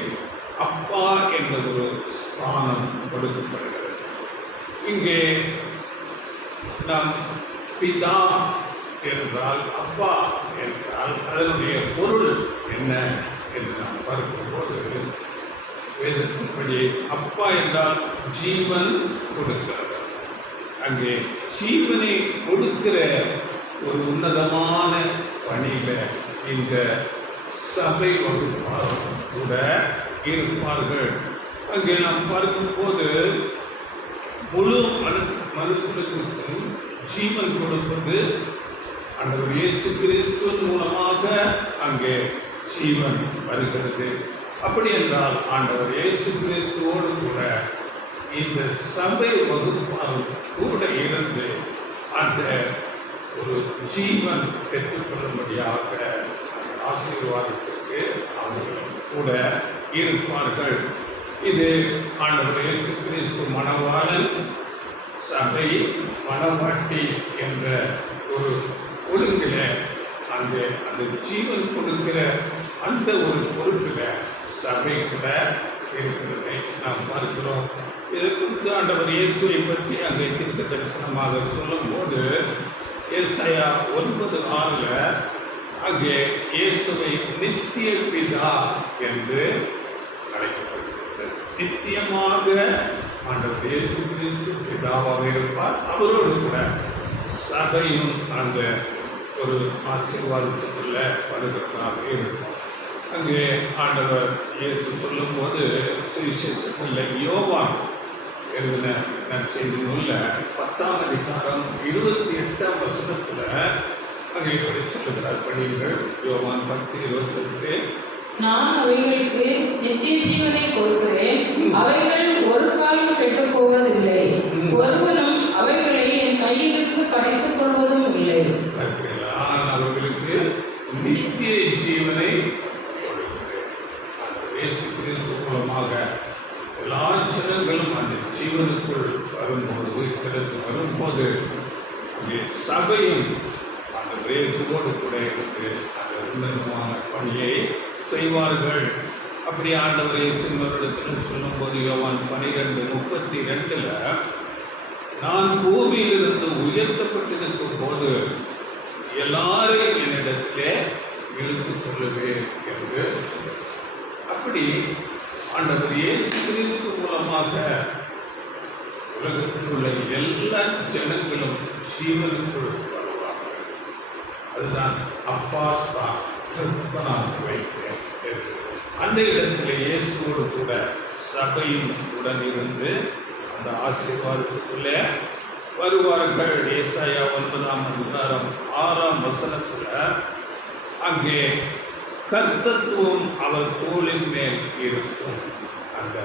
அப்பா என்ற ஒரு ஸ்தானம் கொடுக்கப்படுகிறது. இங்கே நாம் பிதா என்றால் அப்பா என்றால் அதனுடைய பொருள் என்ன என்று நாம் பார்க்கும்போது வேதத்தின்படி அப்பா என்றால் ஜீவன் கொடுக்கிறது. அங்கே ஜீவனை கொடுக்கிற ஒரு உன்னதமான பணியில இந்த சபை வகுப்பாளர் கூட இருப்பார்கள். அங்கே நாம் பார்க்கும்போது முழு மனுக்குலத்திற்கும் ஜீவன் கொடுப்பது ஆண்டவர் இயேசு கிறிஸ்துவின் மூலமாக அங்கே ஜீவன் வருகிறது. அப்படி என்றால் ஆண்டவர் இயேசு கிறிஸ்துவோடு கூட இந்த சபை வகுப்பால் கூட இருந்து அந்த ஒரு ஜீவன் பெற்றுக்கொள்ளும்படியாக ஆசீர்வாதத்திற்கு அவர்களும் கூட இருப்பார்கள். இது ஆண்டவர் இயேசு கிறிஸ்து மணவாளன், சபை மணவாட்டி என்ற ஒரு ஒழுங்கில அந்த ஜீவன் கொடுக்கிற அந்த ஒரு பொறுப்பில் சபை கூட இருக்கிறதை நாம் பார்க்கிறோம். இதை குறித்து ஆண்டவர் இயேசுவை பற்றி அங்கே தீர்க்க தரிசனமாக சொல்லும்போது ஏசாயா 9:6 அங்கே இயேசுவை நித்திய பிதா என்று அழைக்கப்படுகிறது. நித்தியமாக ஆண்டவர் இயேசு கிறிஸ்து பிதாவாக இருப்பார். அவரோடு கூட சபையும் அந்த ஒரு ஆசீர்வாதத்துக்குள்ள வருகிறதாக இருக்கும். அங்கே ஆண்டவர் இயேசு சொல்லும்போது சுவிசேஷத்தில் யோவான் எழுதின நற்செய்தி நூலில் 10ஆம் அதிகாரம் 28ஆம் வசனத்தில் அங்கே இப்படி சொல்லுகிறார். படியுங்கள். யோவான் 10:28. நான் அவைகளுக்கு நித்திய ஜீவனை கொடுக்கிறேன், அவைகள் ஒரு காலம் கெட்டுப் போவதில்லை, ஒருவனும் அவைகளை என் கையிலிருந்து பறித்துக் கொள்வதும் இல்லை. நான் அவர்களுக்கு நித்திய ஜீவனை கொடுக்கிறேன். இயேசு கிறிஸ்து மூலமாக எல்லா ஜனங்களும் அந்த ஜீவனுக்குள் வரும்போது அங்கே சபையும் அந்த இயேசுவோடு கூட இருந்து அந்த உன்னதமான பணியை செய்வார்கள். அப்படி ஆண்டவர் இயேசுவினிடத்தில் சொல்லும்போது யோவான் 12:32 நான் பூமியிலிருந்து உயர்த்தப்பட்டிருக்கும் போது எல்லாரையும் என்னிடத்திலே இழுத்துக் கொள்ளுவேன் என்று. அப்படி ஆண்டவர் இயேசு கிறிஸ்து மூலமாக உலகத்தில் உள்ள எல்லா ஜனங்களும் ஜீவனுக்குள் வருவார்கள். அதுதான் அப்பாஸ்தா திருப்பனாக வைக்கிறேன். அந்த இடத்துல இயேசுவோடு கூட சபையும் உடன் இருந்து அந்த ஆசீர்வாதத்துக்குள்ளே வருவார்கள். ஏசாயா 9ஆம் அதிகாரம் 6ஆம் வசனத்தில் அங்கே கர்த்தத்துவம் அவர் தோளின் மேல் இருக்கும். அந்த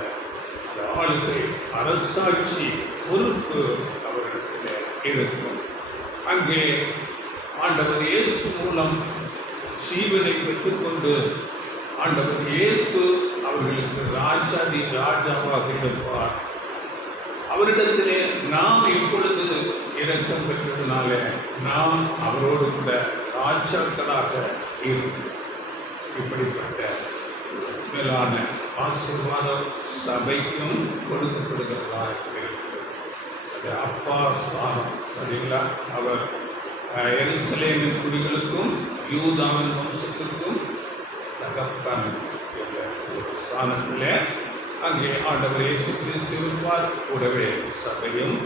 ஆளுகை அரசாட்சி பொறுப்பு அவரிடத்தில் இருக்கும். அங்கே ஆண்டவர் இயேசு மூலம் ஜீவனை பெற்றுக்கொண்டு ஆண்டவர் இயேசு அவர்களுக்கு ராஜாவாக இருப்பார். அவரிடத்திலே நாம் இப்பொழுது இரக்கம் பெற்றதுனால நாம் அவரோடு கூட ராஜாக்களாக இருக்கிறோம். இப்படிப்பட்ட மேலான ஆசீர்வாதம் சபைக்கும் கொடுக்கப்படுகிறதா இருக்கிறது. அது அப்பா ஸ்தானம். சரிங்களா? அவர் எருசலேமின் குடிகளுக்கும் யூதாவின் வம்சத்திற்கும் தகப்பன் என்ற ஒரு ஸ்தானத்திலே அங்கே ஆண்டவர் இயேசு கிறிஸ்து இருப்பார். கூடவே சபையும்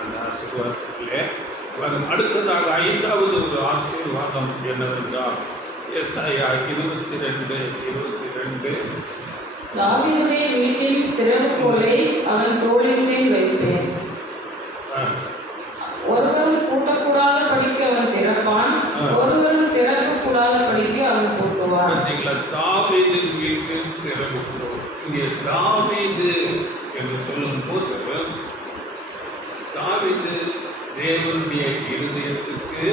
அந்த ஆசீர்வாதத்திலே வரும். அடுத்ததாக 5வது ஒரு ஆசீர்வாதம் என்னவென்றால் ஏசாயா 22:22 தாவீதுடைய வீட்டின் திறவுகோலை அவன் தோளின் மேல் வைப்பேன், ஒருவரும் பூட்டக்கூடாத படிக்கு அவன் திறப்பான், ஒருவரும் திறக்கக்கூடாத படிக்கு அவன் பூட்டுவான். தாவீது வீட்டின் திறவுகோல். இங்கே தாவீது என்று சொல்லும் போது தாவீது தேவனுடைய இருதயத்துக்கு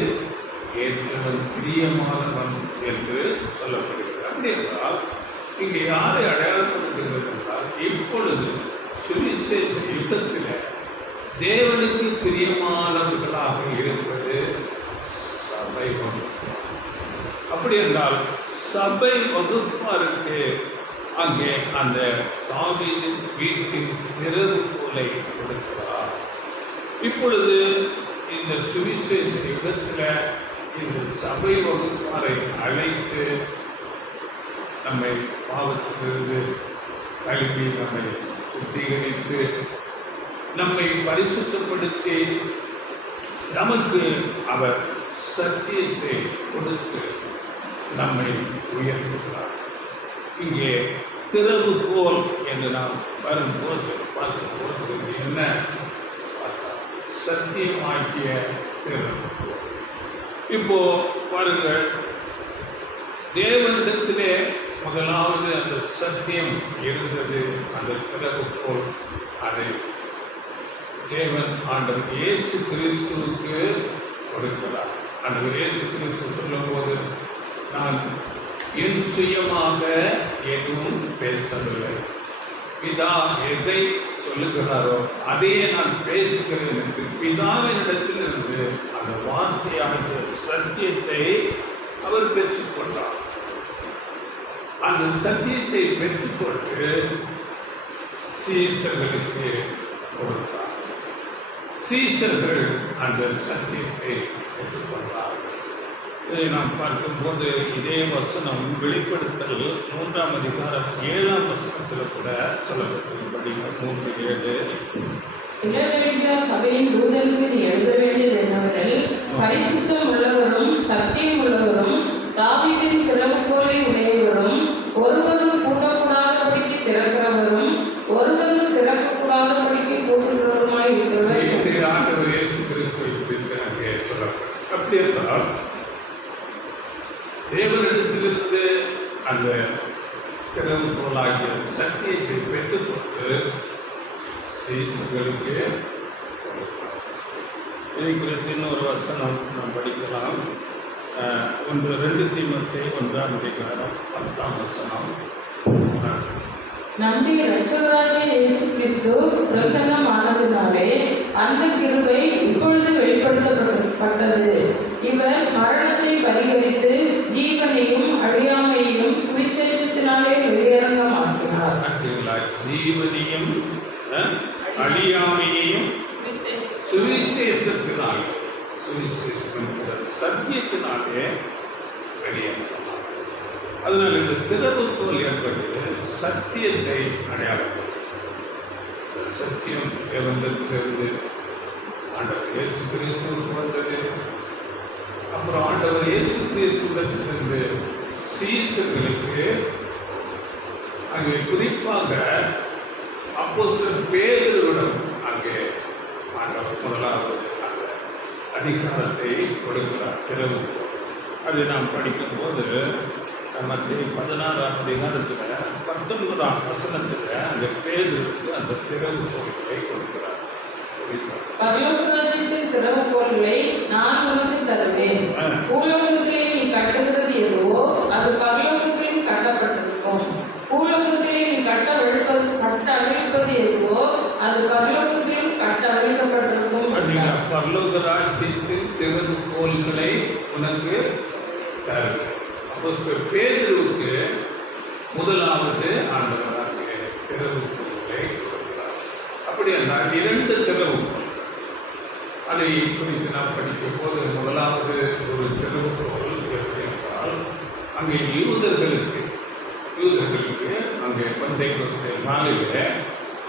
ஏற்றவன், பிரியமானவன் என்று சொல்லப்படுகிறது. அப்படி என்றால் இங்கே யாரை அடையாளப்படுத்துகிறது என்றால் இப்பொழுது சுவிசேஷ யுத்தத்தில் தேவனுக்கு பிரியமானவர்களாக இருப்பது சபை வகுப்பு. அப்படி என்றால் சபை வகுப்பாருக்கு அங்கே அந்த தாவீதின் வீட்டின் திறவுகோலை கொடுக்கிறார். இப்பொழுது இந்த சுவிசேஷ யுகத்தில் இந்த சபை வகுப்பாரை அழைத்து நம்மை பாவத்திலிருந்து கல்வி நம்மை சுத்திகரித்து நம்மை பரிசுத்தப்படுத்தி நமக்கு அவர் சத்தியத்தை கொடுத்து நம்மை உயர்த்துகிறார். இங்கே திறவுகோல் என்று நாம் வரும்போது பார்க்கும்போது என்ன சத்தியமாக்கிய திறவுகோல். இப்போ பாருங்கள், தேவனிடத்திலே முதலாவது அந்த சத்தியம் இருந்தது. அந்த திறவுகோல் அதை தேவன் ஆண்டவர் இயேசு கிறிஸ்துவுக்கு கொடுக்கிறார். ஆண்டவர் இயேசு கிறிஸ்து சொல்லும்போது, நான் என் சுயமாக எதுவும் பேசவில்லை, பிதா எதை சொல்லுகிறாரோ அதையே நான் பேசுகிறேன் என்று பிதாவினிடத்திலிருந்து அந்த வார்த்தையாகிய சத்தியத்தை அவர் பெற்றுக்கொண்டார். அந்த சத்தியத்தை பெற்றுக்கொண்டு சீசர்களுக்கு கொடுத்தார். சீசர்கள் அந்த சத்தியத்தை பெற்றுக்கொண்டார். இதை நாம் பார்க்கும்போது இதே வசனம் வெளிப்படுத்தல் 3ஆம் அதிகாரம் 7ஆம் வசனத்தில் கூட சொல்லப்பட்டிருப்படி 3:7. பிலதெல்பியா சபையின் தூதனுக்கு நீ எழுத வேண்டியது என்னவெனில், பரிசுத்தம் உள்ளவரும் சத்தியம் உள்ளவரும் தாவீதின் திறவுகோலை உடையவரும் ஒருவரும் பூட்டக்கூடாதபடிக்கு திறக்கிறவரும் ஒருவரும் திறக்கக்கூடாதபடிக்கு பூட்டுகிறவருமாய் இருக்கிறவர். ஆண்டவர் இயேசு கிறிஸ்துவை குறித்து அங்கே சொல்லப்படும். அப்படி என்றால் தேவனிடத்திலிருந்து அந்த திறவுகோலாகிய சத்தியத்தை பெற்றுக்கொண்டு சீசர்களுக்கு இதை குறித்து இன்னொரு வசனம் நாம் படிக்கலாம். 2 தீமோத்தேயு 1ஆம் அதிகாரம் 10ஆம் வசனம். நம்முடைய இரட்சகராகிய இயேசு கிறிஸ்து பிரசன்னமானதினாலே அந்த கிருபை இப்பொழுது வெளிப்படுத்தப்பட்டது. இவர் மரணத்தை பரிகரித்து ஜீவனையும் அழியாமையையும் சுவிசேஷத்தினாலே வெளியரங்கமாக்கினார். ஜீவனையும் அழியாமையையும் சுவிசேஷத்தினாலே, சுவிசேஷம் சத்தியத்தினாலே வெளியரங்கமாக்கினார். அதனால் இந்த திறவுகோல் என்பது சத்தியத்தை அடையாளப்படுத்தும். சத்தியம் தேவனிடத்திலிருந்து ஆண்டவர் இயேசு கிறிஸ்துவுக்கு வந்தது. அப்புறம் ஆண்டவர் இயேசு கிறிஸ்துவிடத்திலிருந்து சீசர்களுக்கு, அங்கே குறிப்பாக அப்போஸ்தலர் பேதுருவிடம் அங்கே ஆண்டவர் முதலாவது அந்த அதிகாரத்தை கொடுக்கிறார், திறவுகோல். அதை நாம் படிக்கும்போது மத்திய 16ஆம் அதிகாரத்தில் 19ஆம் வசனத்தில் அந்த பேதுருக்கு அந்த திறவுகோல்களை கொடுக்கிறார். பரலோகராஜ்யத்தின் திறவுகோல்களை நான் உனக்கு தருவேன். பூலோகத்திலே நீ கட்டுகிறது எதுவோ அது பரலோகத்திலும் கட்டப்பட்டிருக்கும். பூலோகத்திலே நீ கட்ட அவிழ்ப்பது எதுவோ அது பரலோகத்திலும் கட்ட அவிழ்க்கப்பட்டிருக்கும். பரலோகராஜ்யத்தின் திறவுகோல்களை உனக்கு தருவேன். அப்போஸ்தலர் பேதுருவுக்கு முதலாவது ஆண்டவராகிய திறவுகோல்களை கொடுக்கிறார். அப்படி என்றால் 2 திறவுகோல். அதை குறித்து நாம் படிக்கும் போது முதலாவது ஒரு திறவுகோல் எப்படி என்றால், அங்கே யூதர்களுக்கு அங்கே பெந்தேகோஸ்தே நாளிலே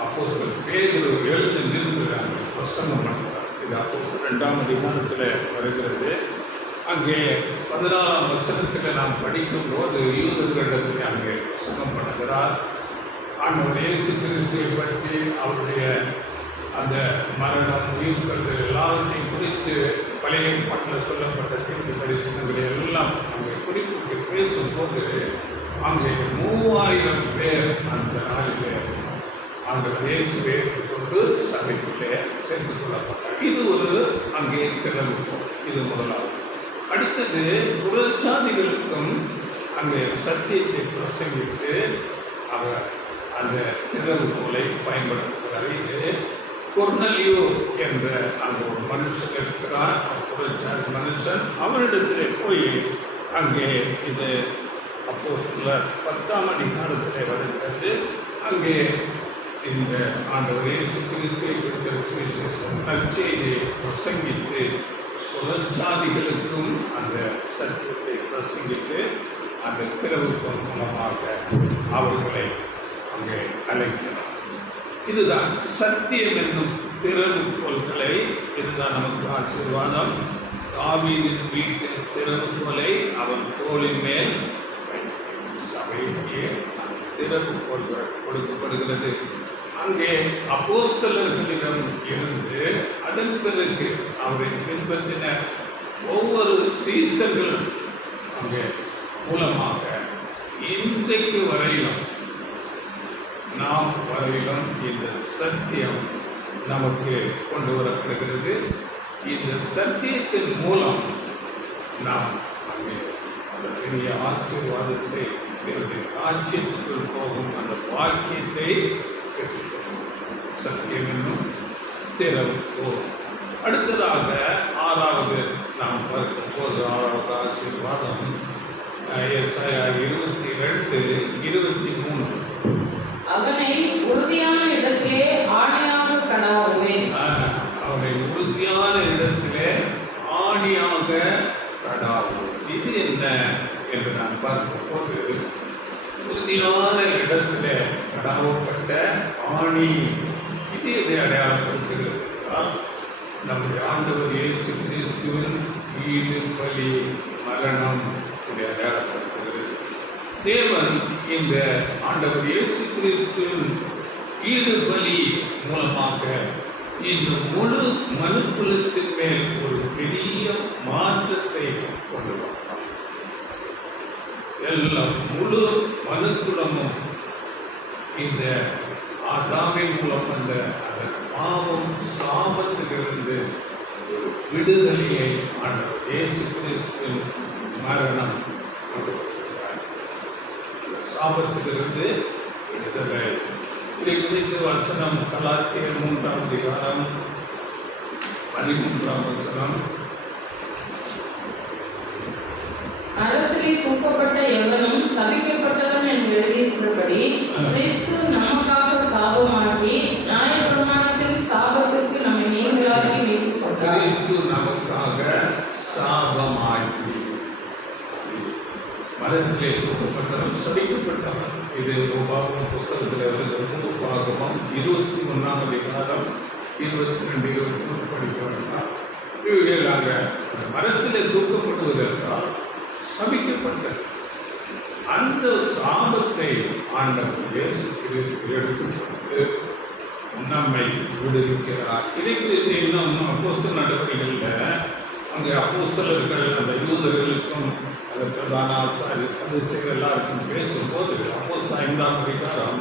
அப்போஸ்தலர் பேதுரு எழுந்து நின்று அங்கே பிரசங்கம் பண்ணுறார். இது அப்போஸ்தலர் 2ஆம் அதிகாரத்தில் வருகிறது. அங்கே 14ஆம் வசனத்தில் நாம் படிக்கும்போது யூதர்களிடத்தில் அங்கே பிரசங்கம் பண்ணுகிறார். ஆண்டவர் இயேசு கிறிஸ்துவை பற்றி அவருடைய அந்த மரணம், உயிர்த்தெழுதல் எல்லாவற்றையும் குறித்து பழைய ஏற்பாட்டில் சொல்லப்பட்ட தீர்க்க தரிசனங்களை எல்லாம் அங்கே குறிப்பிட்டு பேசும்போது அங்கே 3000 பேர் அந்த நாளிலே ஆண்டவர் இயேசுவை ஏற்றுக்கொண்டு சபைக்குள்ளே சேர்ந்து கொள்ளப்பட்டார். இது ஒரு அங்கே திறவுகோல். இது முதலாவது. அடுத்தது புறச்சாதிகளுக்கும் அங்கே சத்தியத்தை பிரசங்கித்து அவர் அந்த திறவுகோலை பயன்படுத்துகிறார். இது கொர்னலியோ என்ற அந்த ஒரு மனுஷன் இருக்கிறார், புறச்சாதி மனுஷன். அவரிடத்திலே போய் அங்கே இது அப்போஸ்தலர் 10ஆம் அதிகாரத்திலே வருகிறது. அங்கே இந்த ஆண்டவர் இயேசு கிறிஸ்துவை குறித்த சுவிசேஷம் நற்செய்தியை பிரசங்கித்து புறச்சாதிகளுக்கும் அந்த சத்தியத்தை பிரசங்கித்து அந்த திறவுகோல் மூலமாக அவர்களை அங்கே அழைக்கிறார். இதுதான் சத்தியம் என்னும் திறவுகோல்களை. இதுதான் நமக்கு ஆசீர்வாதம். தாவீதின் வீட்டின் திறவுகோலை அவன் தோளின் மேல் சபையிலேயே திறவுகோல்கள் கொடுக்கப்படுகிறது. அங்கே அப்போஸ்தலர்களிடம் இருந்து அதன் பிறகு அவரை பின்பற்றின ஒவ்வொரு சீசர்களும் அங்கே மூலமாக இன்றைக்கு வரையிலும் நாம் வரையிலும் இந்த சத்தியம் நமக்கு கொண்டு வரப்படுகிறது. இந்த சத்தியத்தின் மூலம் நாம் அங்கே அந்த பெரிய ஆசீர்வாதத்தை ஆட்சியத்துக்குள் போகும் அந்த வாக்கியத்தை சத்தியம் என்னும் திறவுவோம். அடுத்ததாக ஆறாவது நாம் பார்க்கும் போது ஆறாவது ஆசீர்வாதம் எசாயா 22:23. அவனை உறுதியான இடத்திலே ஆணையாக கடாவுவேன். அவனை உறுதியான இடத்திலே ஆணியாக கடாவுவேன். இது என்ன என்று நான் பார்க்கும் போது, உறுதியான இடத்திலே கடாவப்பட்ட ஆணி, இது எதை அடையாளப்படுத்துகிறது? நம்முடைய ஆண்டவர் இயேசு கிறிஸ்துவின் ஈடு பலி மரணம் இதை அடையாளப்படுத்துகிறது. தேவன் இந்த ஆண்டவர் இயேசு கிறிஸ்துவின் ஈடு பலி மூலமாக இந்த முழு மனுக்குலத்தின் மேல் ஒரு பெரிய மாற்றத்தை கொண்டு வந்தார். எல்லாம் முழு மனுக்குலமும் இந்த ஆதாமின் மூலம் வந்த அந்த பாவம் சாபத்திலிருந்து ஒரு விடுதலையை ஆண்டவர் இயேசு கிறிஸ்துவின் மரணம் கொண்டு வருகிறார். சாபத்திலிருந்து விடுதலை. இதை குறித்து வசனம் கலாத்தியர் 3:13. மரத்திலே தூக்கப்பட்ட எவனும் சபிக்கப்பட்டவன் என்று எழுதியிருக்கிறபடி கிறிஸ்து நமக்காக சாபமாகி நியாயப்பிரமாணத்தின் சாபத்திற்கு நம்மை நீங்களாக்கி மீட்டுக் கொண்டார். கிறிஸ்து நமக்காக சாபமாகி மரத்திலே தூக்கப்பட்டவன் சபிக்கப்பட்டவன். இது உபாகமம் புஸ்தகத்தில் எழுதுகிறது. உபாகமம் 21:22-23 படிக்க வேண்டாம். இவைகள் நாங்கள் மரத்திலே தூக்கப்படுவதற்கால் சபிக்கப்பட்ட அந்த சாபத்தை ஆண்டவர் இயேசு கிறிஸ்து எடுத்துக்கொண்டு நம்மை விடுவிக்கிறார். இதை குறித்து இன்னும் அப்போஸ்தல நடவடிக்கைகளில் அங்கே அப்போஸ்தலர்கள் அந்த யூதர்களுக்கும் அந்த பிரதான ஆசாரி சதுசேயர் எல்லாருக்கும் பேசும்போது அப்போஸ்தலர் 5ஆம் அதிகாரம்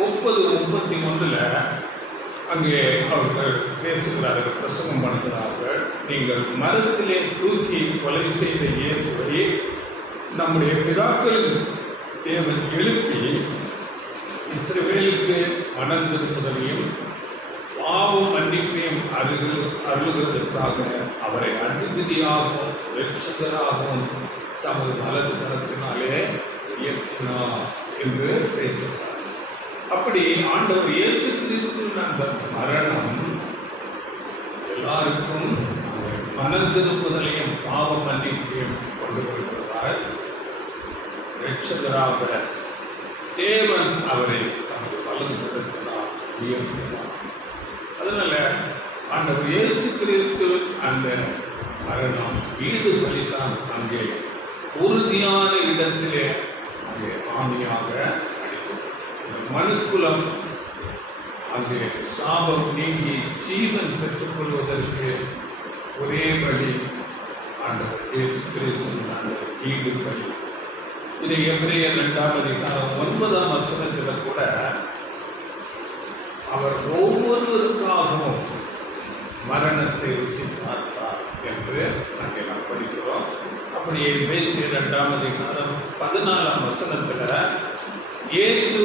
30-31 அங்கே அவர்கள் பேசுகிறார்கள், பிரசங்கம் பண்ணுகிறார்கள். நீங்கள் மரத்திலே தூக்கி கொலை செய்த இயேசுவை நம்முடைய பிதாக்கள் தேவன் எழுப்பி இஸ்ரவேலுக்கு மனந்திருப்பதையும் பாவம் மன்னிப்பையும் அருளுகிறதற்காக அவரை அதிபதியாகவும் இரட்சகராகவும் தமது வலது கரத்தினாலே உயர்த்தினார் என்று பேசுகிறார். அப்படி ஆண்டவர் இயேசு கிறிஸ்துவின் அந்த மரணம் எல்லாருக்கும் மனந்திருப்புதலையும் பாவ மன்னிப்பையும் கொண்டு வருகிறார். இரட்சகராக தேவன் அவரை தமது வலது கரத்தினால் உயர்த்தினார். அதனால ஆண்டவர் இயேசு கிறிஸ்து அந்த மரணம் ஈடு பலிதான் அங்கே உறுதியான இடத்திலே அங்கே ஆணியாக மனுக்குலம் அங்கே சாபம் நீங்கி ஜீவன் பெற்றுக்கொள்வதற்கு ஒரே வழி ஆண்டவர் இயேசு கிறிஸ்துவின் அந்த ஈடு பலி. இதை எபிரேயர் 2ஆம் அதிகாரம் 9ஆம் வசனத்தில் கூட அவர் ஒவ்வொருவருக்காகவும் மரணத்தை ருசி பார்த்தார் என்று அங்கே நாம் படிக்கிறோம். அப்படியே எபேசியர் 2ஆம் அதிகாரம் 14ஆம் வசனத்தில் இயேசு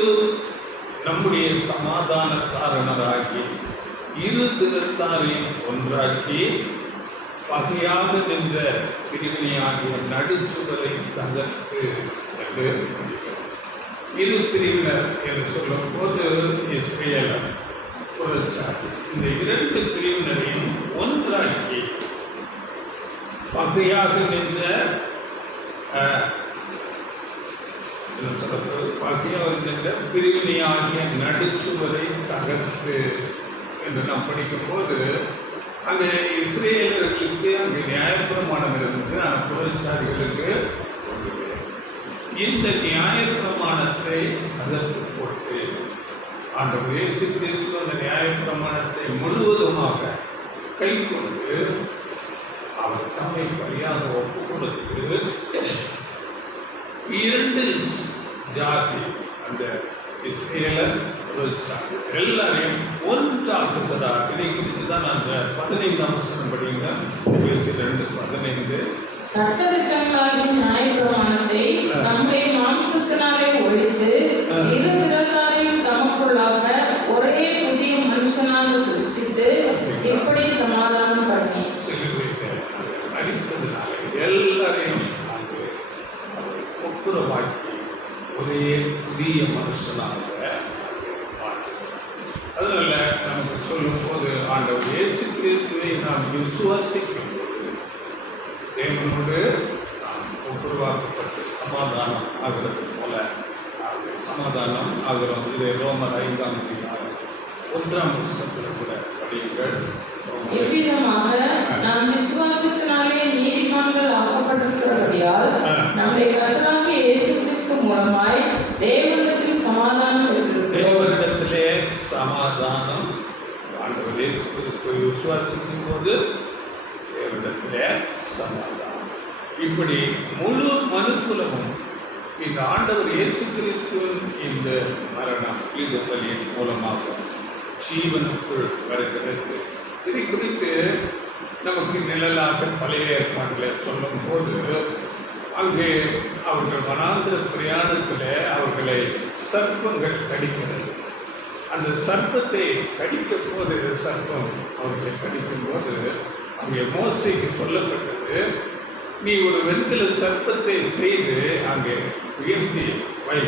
நம்முடைய சமாதானக்காரனராகி இரு தினத்தாரையும் ஒன்றாக்கி பகையாக நின்ற பிரிவினையாகிய நடுச்சுவரை தகர்த்து என்று இரு பிரிவினர் என்று சொல்லும் போது இஸ்ரேலர் புறச்சாதி இந்த இரண்டு பிரிவினரையும் ஒன்றாக்கி பகையாக நின்ற பிரிவினையாகிய நடுச்சுவரை தகர்த்து என்று நாம் படிக்கும் போது அங்கே இஸ்ரேலர்களுக்கு அங்கே நியாயப்பிரமாணம் இருந்தது, அந்த புறச்சாதிகளுக்கு இந்த நியாயப்பிரமாணத்தை அதற்கு போட்டு ஆண்டவர் இயேசு கிறிஸ்து அந்த நியாயப்பிரமாணத்தை முழுவதுமாக கை கொண்டு அவர் தம்மை பலியாக ஒப்பு கொடுத்து 2 ஜாதி, அந்த இஸ்ரேலர் எல்லாரையும் ஒன்றாக்குகிறார். இதை குறித்து தான் அந்த 15ஆம் வசனம் படிங்க. 2:15. சட்டதிட்டங்களாகிய நியாயப்பிரமாணத்தை நம்முடைய மாம்சத்தினாலே ஒழித்து இரு திறத்தாரையும் தமக்குள்ளாக ஒரே புதிய மனுஷனாக சிருஷ்டித்து எப்படி சமாதானம் பண்ணி அடித்ததுனால எல்லாரையும் ஒப்புரவாக்கி ஒரே புதிய மனுஷனாக மாற்றி. அதனால நமக்கு சொல்லும் போது ஆண்டவர் இயேசு கிறிஸ்துவை நாம் விசுவாசிக்கும் போது தேவனோடு நாம் ஒப்புரவாக்கப்பட்டு சமாதானம் ஆகிறது போல சமாதானம் ஆகிறோம். இது ரோமர் 5ஆம் அதிகாரம் 1ஆம் வசனத்தில் கூட படியுங்கள். எவ்விதமாக நாம் விசுவாசத்தினாலே நீதிமான்கள் ஆக்கப்பட்டிருக்கிறபடியால் நம்முடைய கர்த்தராகிய இயேசு கிறிஸ்து மூலமாய் தேவனிடத்தில் சமாதானம் பெற்றிருக்கிறோம். தேவனிடத்திலே சமாதானம். ஆண்டவர் இயேசு கிறிஸ்துவை விசுவாசிக்கும் போது தேவனிடத்திலே சமாதானம். இப்படி முழு மனுக்குலமும் இந்த ஆண்டவர் இயேசு கிறிஸ்துவின் இந்த மரணம் ஈடு பலியின் மூலமாக ஜீவனுக்குள் வருகிறது. இதை குறித்து நமக்கு நிழலாக பழைய ஏற்பாட்டில் சொல்லும் போது அங்கே அவர்கள் வனாந்திர பிரயாணத்தில் அவர்களை சர்ப்பங்கள் கடிக்கிறது. அந்த சர்ப்பத்தை கடிக்க போது சர்ப்பம் அவர்களை கடிக்கும் போது அங்கே மோசேக்கு சொல்லப்பட்டது, நீ ஒரு வெண்கல சர்ப்பத்தை செய்து அங்கே உயர்த்தி வை,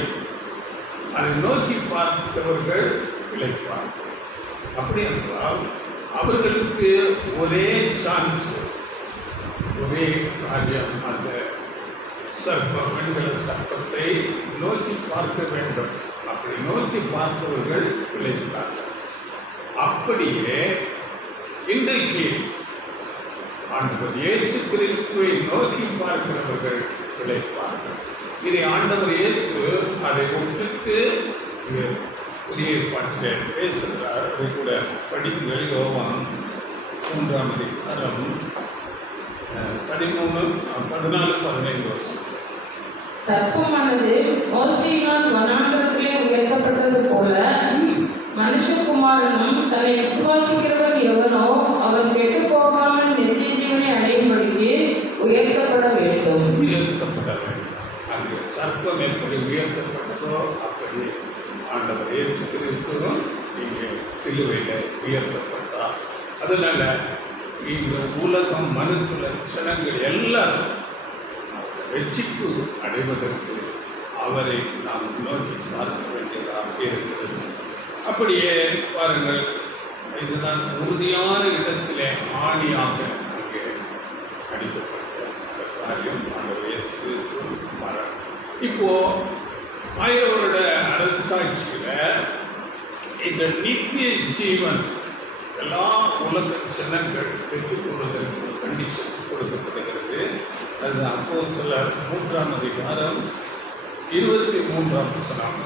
அதை நோக்கி பார்த்தவர்கள் பிழைப்பார்கள். அப்படி என்றால் அவர்களுக்கு ஒரே சான்ஸ், ஒரே காரியம், அந்த சர்ப்பம் வெண்கல சர்ப்பத்தை நோக்கி பார்க்க வேண்டும். அப்படி நோக்கி பார்த்தவர்கள் பிழைத்தார்கள். அப்படியே இன்றைக்கு ஆண்டவர் இயேசு கிறிஸ்துவை நோக்கி பார்க்கிறவர்கள் பிழைப்பார்கள். இதை ஆண்டவர் இயேசு அதை ஒப்பிட்டு புதிய பாட்டில் பேசுகிறார். அதை கூட படிப்புகள் யோவான் 3ஆம் அதிகாரம் 13, 14, 15 வருஷம். சர்ப்பமானது மோசேயினால் வனாந்திரத்திலே உயர்த்தப்பட்டது போல மனுஷகுமாரனும் தன்னை விசுவாசிக்கிறவன் எவனோ அவன் கெட்டு போகாமல் நித்திய ஜீவனை அடையும்படிக்கு உயர்த்தப்பட வேண்டும். உயர்த்தப்பட வேண்டும். அந்த சர்ப்பம் எப்படி உயர்த்தப்பட்டதோ அப்படி ஆண்டவர் இயேசு கிறிஸ்துவும் இங்கே சிலுவையில் உயர்த்தப்பட்டார். அதனால இந்த உலகம் மனுக்குல ஜனங்கள் எல்லாரும் வெற்றிக்கு அடைவதற்கு அவரை நாம் நோக்கி பார்க்க வேண்டியதாக இருக்கிறது. அப்படியே பாருங்கள், இதுதான் உறுதியான இடத்திலே ஆணியாக அங்கே அடிக்கப்பட்ட காரியம் ஆண்டவர் இயேசு கிறிஸ்து மரணம். இப்போ 1000 வருட அரசாட்சியில இந்த நித்திய ஜீவன் எல்லா உலக ஜனங்கள் பெற்றுக்கொள்வதற்கு ஒரு கண்டிஷன் கொடுக்கப்படுகிறது. அது அப்போஸ்தலர் 3ஆம் அதிகாரம் 23ஆம் வசனம்.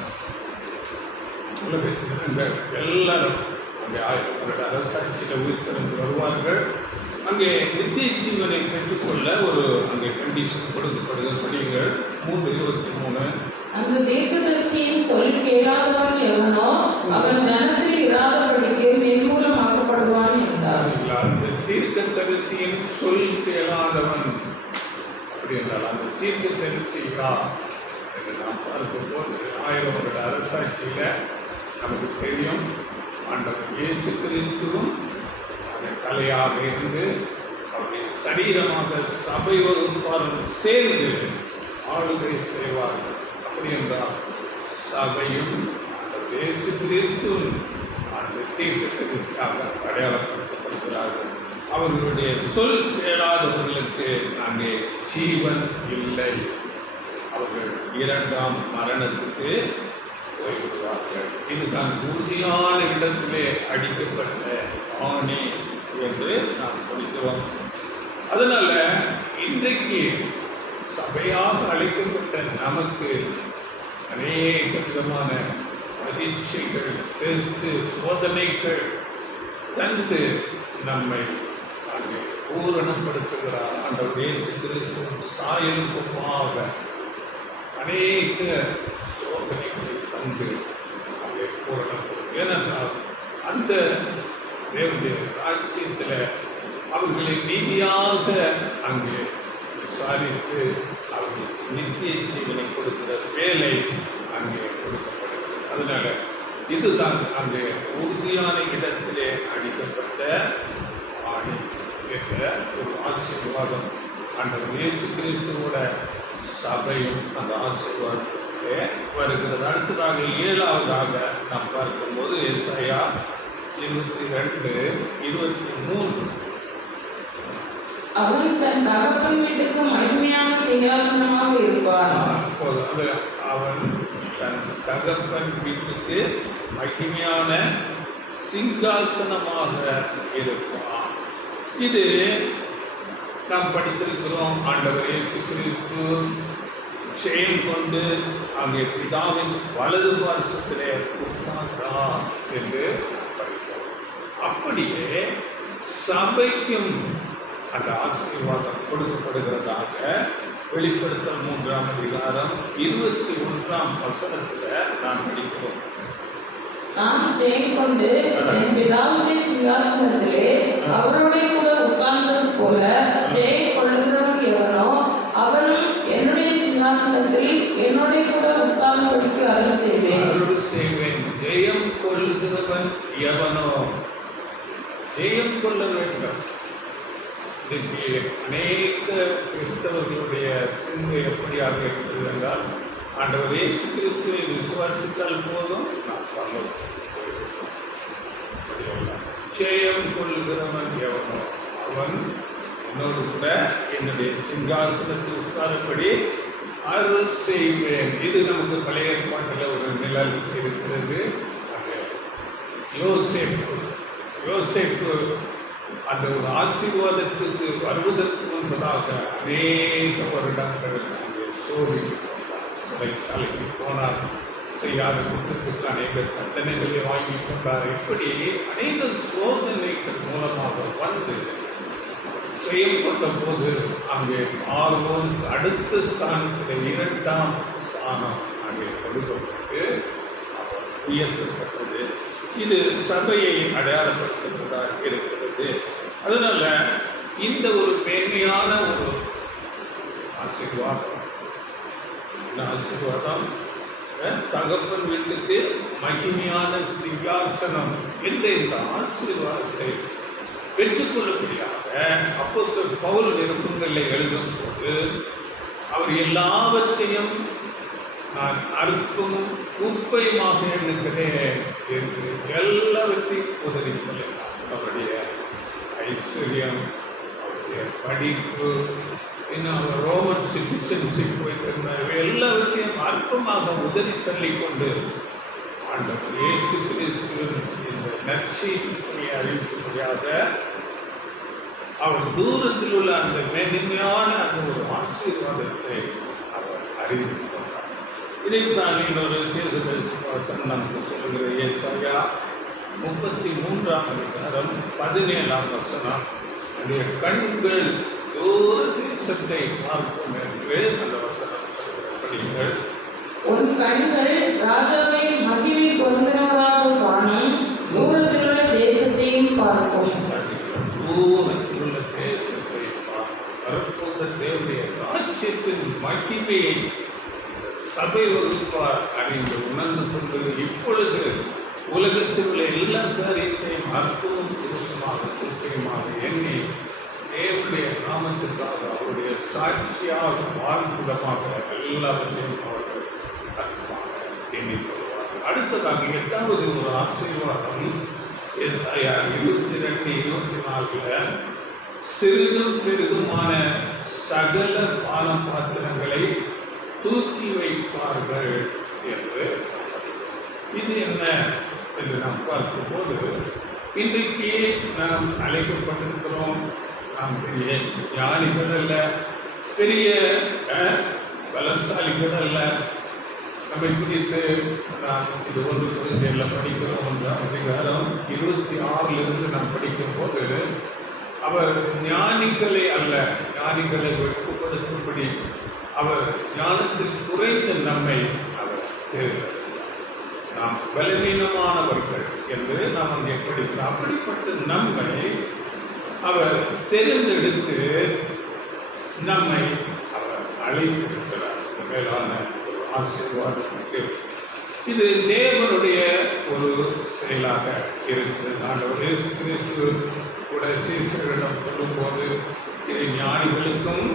உலக ஜனங்கள் எல்லாரும் அங்கே 1000 வருட அரசாட்சியில் உயிர்த்தெழுந்து வருவார்கள். அங்கே நித்திய ஜீவனை பெற்றுக்கொள்ள ஒரு அங்கே கண்டிஷன் கொடுக்கப்படுகிறீர்கள். 3:23. அந்த தீர்க்கதரிசியின் சொல் கேளாதவன் எவனோ அவன் ஜனத்தில் இராதபடிக்கு நிர்மூலமாக்கப்படுவான் என்றார். அந்த தீர்க்கதரிசியின் சொல் கேளாதவன் அப்படி என்றால் அந்த தீர்க்கதரிசி யார் என்று நாம் பார்க்கும்போது 1000 வருட அரசாட்சியில நமக்கு தெரியும் ஆண்டவர் இயேசு கிறிஸ்துவும் அந்த தலையாக இருந்து அவருடைய சரீரமாக சபை வகுப்பாரும் சேர்ந்து ஆளுகை செய்வார்கள். அப்படி என்றால் சபையும் அந்த இயேசு கிறிஸ்துவும் அந்த தீர்க்கதரிசியாக அடையாளப்படுத்தப்படுகிறார்கள். அவர்களுடைய சொல் கேளாதவர்களுக்கு அங்கே ஜீவன் இல்லை. அவர்கள் 2ஆம் மரணத்துக்கு போய்விடுவார்கள். இதுதான் உறுதியான இடத்திலே அடிக்கப்பட்ட ஆணி என்று நாம் படிக்கிறோம். அதனால இன்றைக்கு சபையாக அழைக்கப்பட்ட நமக்கு அநேக விதமான பரீட்சைகள், டெஸ்ட், சோதனைகள் தந்து நம்மை அங்கே பூரணப்படுத்துகிறார். ஆண்டவர் இயேசு கிறிஸ்துவின் சாயலுக்குமாக அநேக சோதனைகளை தந்து அங்கே பூரணப்படும். ஏனென்றால் அந்த தேவனுடைய ராஜ்யத்தில் அவர்களை நீதியாக அங்கே விசாரித்து அவர்களுக்கு நித்திய ஜீவனை கொடுக்கிற வேலை அங்கே கொடுக்கப்படுகிறது. அதனால இதுதான் அங்கே உறுதியான இடத்திலே அடிக்கப்பட்ட ஆணி என்ற ஒரு ஆசீர்வாதம். ஆண்டவர் இயேசு கிறிஸ்துவோட சபையும் அந்த ஆசீர்வாதத்திலே வருகிறது. அடுத்ததாக 7வதாக நாம் பார்க்கும்போது ஏசாயா 22:23 அவன் தன் தகப்பன் வீட்டுக்கு மகிமையான சிங்காசனமாக இருப்பார். அவன் தன் தகப்பன் வீட்டுக்கு மகிமையான சிங்காசனமாக இருப்பான். இது நாம் படித்திருக்கிறோம். ஆண்டவர் இயேசு கிறிஸ்து ஜெயம் கொண்டு அங்கே பிதாவின் வலது பார்சத்திலே உட்கார்ந்தார் என்று படித்தோம். அப்படியே சபைக்கும் அந்த ஆசீர்வாதம் கொடுக்கப்படுகிறதாக வெளிப்படுத்தல் 3ஆம் அதிகாரம் 21ஆம் வசனத்தில் நாம் படிக்கிறோம். நான் ஜெயம் கொண்டு என் பிதாவுடைய சிங்காசனத்திலே அவருடைய கூட உட்கார்ந்தது போல ஜெயம் கொள்ளுகிறவன் எவனோ அவனும் என்னுடைய சிங்காசனத்தில் என்னுடைய கூட உட்கார்ந்தபடிக்கு அருள் செய்வேன். ஜெயம் கொள்ளுகிறவன் எவனோ ஜெயம் கொள்ள வேண்டும். இன்றைக்கு அநேக கிறிஸ்தவர்களுடைய சிந்தை எப்படியாக இருக்கிறது என்றால், ஆண்டவர் இயேசு கிறிஸ்துவை விசுவாசித்தால் போதும் நான் பரலோகம். ஜெயம் கொள்ளுகிறவன் எவனோ அவன் என்னோடு கூட என்னுடைய சிங்காசனத்தில் உட்காரப்படி அருள் செய்வேன். இது நமக்கு பழைய ஏற்பாட்டில் ஒரு நிழல் இருக்கிறது. யோசேப்பு அந்த ஒரு ஆசீர்வாதத்துக்கு வருவதற்கு முன்பதாக அநேக வருடங்கள் அங்கே சோழி சிறைச்சாலைக்கு போனார். செய்யாத குற்றத்துக்கு அநேக தண்டனைகளை வாங்கி கொண்டார். இப்படி அநேக சோதனைகள் மூலமாக வந்து செய்யப்பட்ட போது அங்கே பார்வோன் அடுத்த ஸ்தானத்தில் 2ஆம் ஸ்தானம் அங்கே கொடுக்கப்பட்டு அவர் உயர்த்தப்பட்டது. இது சபையை அடையாளப்படுத்துவதாக இருக்கிறது. அதனால இந்த ஒரு மேன்மையான ஒரு ஆசீர்வாதம், தகப்பன் வீட்டுக்கு மகிமையான சிங்காசனம் என்ற இந்த ஆசீர்வாதத்தை பெற்றுக்கொள்ளும்படியாக அப்போஸ்தலர் பவுல் நிருபங்களில் எழுதும் போது அவர் எல்லாவற்றையும் நான் அற்பமும் குப்பையுமாக எண்ணுகிறேன் என்று எல்லாவற்றையும் உதவிக்கொள்ளலாம். அவருடைய ஐஸ்வர்யம், அவருடைய படிப்பு, இன்னும் அவர் ரோமன் சிட்டிசன்ஷிப் வைத்திருந்தார், எல்லாவற்றையும் அற்பமாக உதவி தள்ளிக்கொண்டு ஆண்டவர் இயேசு கிறிஸ்துவின் இந்த நற்செய்தியை அறிவிக்கும்படியாக அவர் தூரத்தில் உள்ள அந்த மேன்மையான அந்த ஒரு ஆசீர்வாதத்தை அவர் அறிவித்து கொண்டார். இதைத்தான் இன்னொரு தீர்க்கதரிசி வசனம் நமக்கு சொல்லுகிற ஏசாயா 33ஆம் அதிகாரம் 17ஆம் வசனம், என்னுடைய கண்கள் தூர தேசத்தை பார்க்கும் என்று அந்த வசனம் படிங்கள். உன் கண்கள் ராஜாவை மகிமை பொருந்தினவராக காணும், தூரத்தில் உள்ள தேசத்தையும் பார்க்கும். தூரத்தில் உள்ள தேசத்தை பார்க்கும். தேவனுடைய ராஜ்யத்தின் மகிமையை சபை வகுப்பார் அறிந்து உணர்ந்து கொண்டு இப்பொழுது உலகத்தில் உள்ள எல்லா காரியத்தையும் அற்புதம் புருஷமாக முக்கியமாக எண்ணி தேவனுடைய நாமத்திற்காக அவருடைய சாட்சியாக வாழ்முகமாக எல்லாவற்றையும் அவர்கள் அற்பமாக எண்ணிக்கொள்வார்கள். அடுத்ததாக 8வது ஒரு ஆசீர்வாதம் ஏசாயா 22:24 சிறிதும் பெரிதுமான சகல பான பாத்திரங்களை தூக்கி வைப்பார்கள் என்று. இது என்ன என்று நாம் பார்க்கும்போது, இன்றைக்கு நாம் அழைக்கப்பட்டிருக்கிறோம். நாம் பெரிய ஞானிகள் அல்ல, பெரிய பலசாலிகள் அல்ல. நம்மை குறித்து நாம் இது 1 கொரிந்தியரில் படிக்கிறோம். 1ஆம் அதிகாரம் 26 நாம் படிக்கும்போது அவர் ஞானிகளை அல்ல, ஞானிகளை வெட்கப்படுத்தும்படி அவர் ஞானத்தில் குறைந்த நம்மை அவர் தேர்ந்தெடுத்தார். நாம் பலவீனமானவர்கள் என்று நாம் அங்கே படிக்கிறோம். அப்படிப்பட்ட நம்மை அவர் தேர்ந்தெடுத்து நம்மை அவர் அழைத்திருக்கிறார். மேலான ஒரு ஆசீர்வாதத்துக்கு இது தேவனுடைய ஒரு செயலாக இருக்கிறது. ஆண்டவர் இயேசு கிறிஸ்து கூட சீசர்களிடம் சொல்லும்போது இது ஞானிகளுக்கும்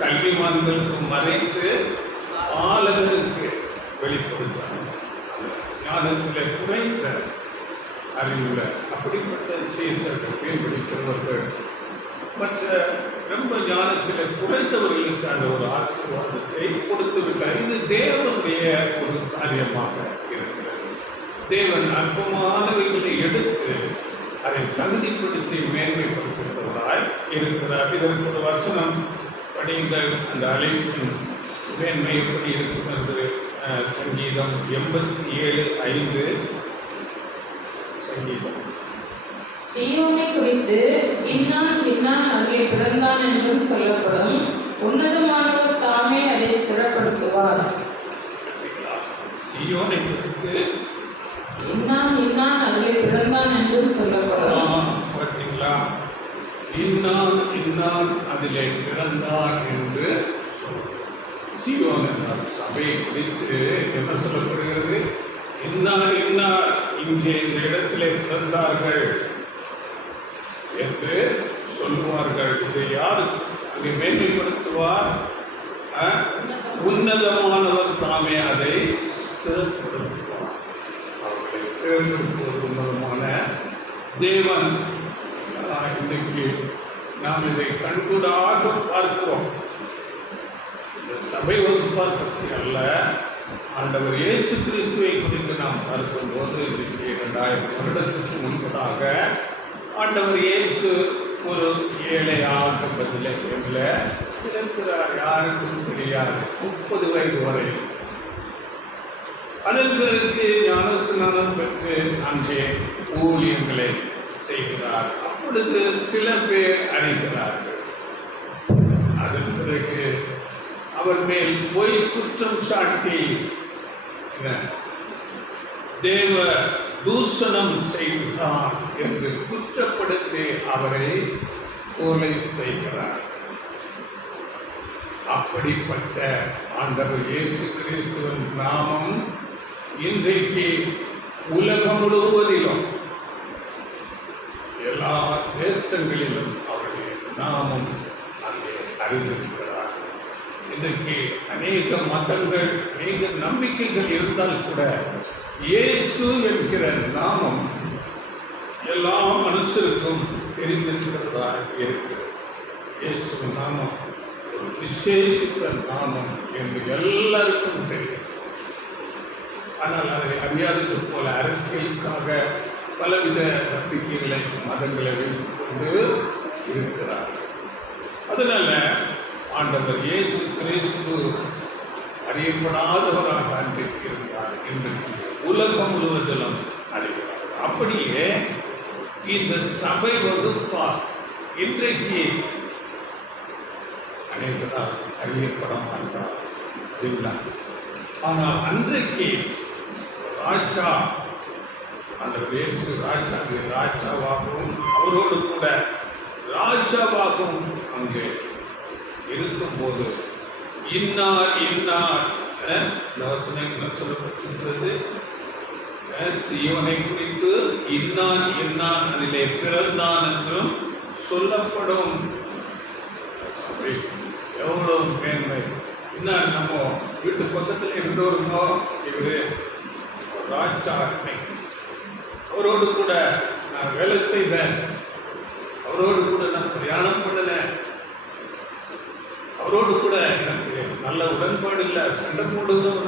கல்விமான்களுக்கும் மறைத்து பாலகருக்கு வெளிப்படுத்தார். ஞானத்தில் குறைந்த அறிவுள்ள அப்படிப்பட்ட சீசர்கள் மேம்படுத்துகிறவர்கள் மற்ற ரொம்ப ஞானத்தில் குறைந்தவர்களுக்கு அந்த ஒரு ஆசீர்வாதத்தை கொடுத்து விட்டார். இது தேவனுடைய ஒரு காரியமாக இருக்கிறது. தேவன் அற்புதமானவைகளை எடுத்து அதை தகுதிப்படுத்தி மேன்மைப்படுத்துகிறவராய் இருக்கிறார். இதற்கு ஒரு வசனம் படிங்கள். அந்த அழைப்பின் மேன்மை எப்படி இருக்கிறது? சங்கீதம் 87:5. சங்கீதம் சீயோனை குறித்து இன்னான் இன்னான் அங்கே பிறந்தான் என்றும் சொல்லப்படும். உன்னதமானவர் தாமே அதை ஸ்திரப்படுத்துவார். சீயோனை குறித்து இன்னான் இன்னான் அங்கே பிறந்தான் என்றும் சொல்லப்படும். பார்த்தீங்களா? இன்னான் இன்னான் அதிலே பிறந்தான் என்று சீயோன் என்றார். சபையை குறித்து என்ன சொல்லப்படுகிறது? இன்னார் இன்னார் இங்கே இந்த இடத்திலே பிறந்தார்கள் என்று சொல்லுவார்கள். இதை யார் அதை மேன்மைப்படுத்துவார்? உன்னதமானவர் தாமே அதை ஸ்திரப்படுத்துவார். அவர்களை ஸ்திரப்படுத்துவது உன்னதமான தேவன். இன்றைக்கு நாம் இதை கண்கூடாக பார்க்கிறோம். இந்த சபை வகுப்பார் பற்றி அல்ல, ஆண்டவர் இயேசு கிறிஸ்துவை குறித்து நாம் பார்க்கும்போது இன்றைக்கு 2000 வருடத்துக்கு முன்பதாக ஆண்டவர் இயேசு ஒரு ஏழையாக பதிலையில் இருக்கிறார். யாருக்கும் தெரியாது. 30 வயது வரை. அதன் பிறகு ஞானஸ்நானம் பெற்று அங்கே ஊழியங்களை செய்கிறார். அப்பொழுது சில பேர் அறிகிறார்கள். அதன் பிறகு அவர் மேல் பொய் குற்றம் சாட்டி தேவ தூஷணம் செய்கிறார் என்று குற்றப்படுத்தி அவரை கொலை செய்கிறார். அப்படிப்பட்ட ஆண்டவர் இயேசு கிறிஸ்துவின் நாமம் இன்றைக்கு உலகம் முழுவதிலும் எல்லா தேசங்களிலும் அவருடைய நாமம் அங்கே அறிந்திருக்கிறார். இன்றைக்கு அநேக மதங்கள், அநேக நம்பிக்கைகள் இருந்தால் கூட இயேசு என்கிற நாமம் எல்லா மனுஷருக்கும் தெரிந்திருக்கிறதா இருக்கிறது. இயேசு நாமம் ஒரு விசேஷித்த நாமம் என்று எல்லாருக்கும் தெரியும். ஆனால் அதை அறியாதது போல அரசியலுக்காக பலவித நம்பிக்கைகளை மதங்களை வைத்துக் கொண்டு இருக்கிறார். அதனால ஆண்டவர் இயேசு கிறிஸ்து அறியப்படாதவராக அன்றைக்கு இருந்தார். இன்றைக்கு உலகம் முழுவதிலும் அறிகிறார். அப்படியே இந்த சபை வகுப்பார் இன்றைக்கு அனைவரால் அறியப்பட மாட்டார். ஆனால் அன்றைக்கு ராஜா அந்த இயேசு ராஜாவாகவும் அவரோடு கூட ராஜாவாகவும் அங்கே இருக்கும்போது இன்னார் இன்னார் சொல்லப்பட்டிருக்கிறது. சீயோனை குறித்து இன்னான் இன்னான் அதிலே பிறந்தான் என்றும் சொல்லப்படும். எவ்வளவு மேன்மை! இன்னும் நம்ம வீட்டு பக்கத்தில் இருந்தவருமோ இவரு ராஜா, அவரோடு கூட நான் வேலை செய்தேன், அவரோடு கூட நான் பிரயாணம் பண்ணினேன், அவரோடு கூட எனக்கு நல்ல உடன்பாடு இல்லை, சண்டை போடுவதும்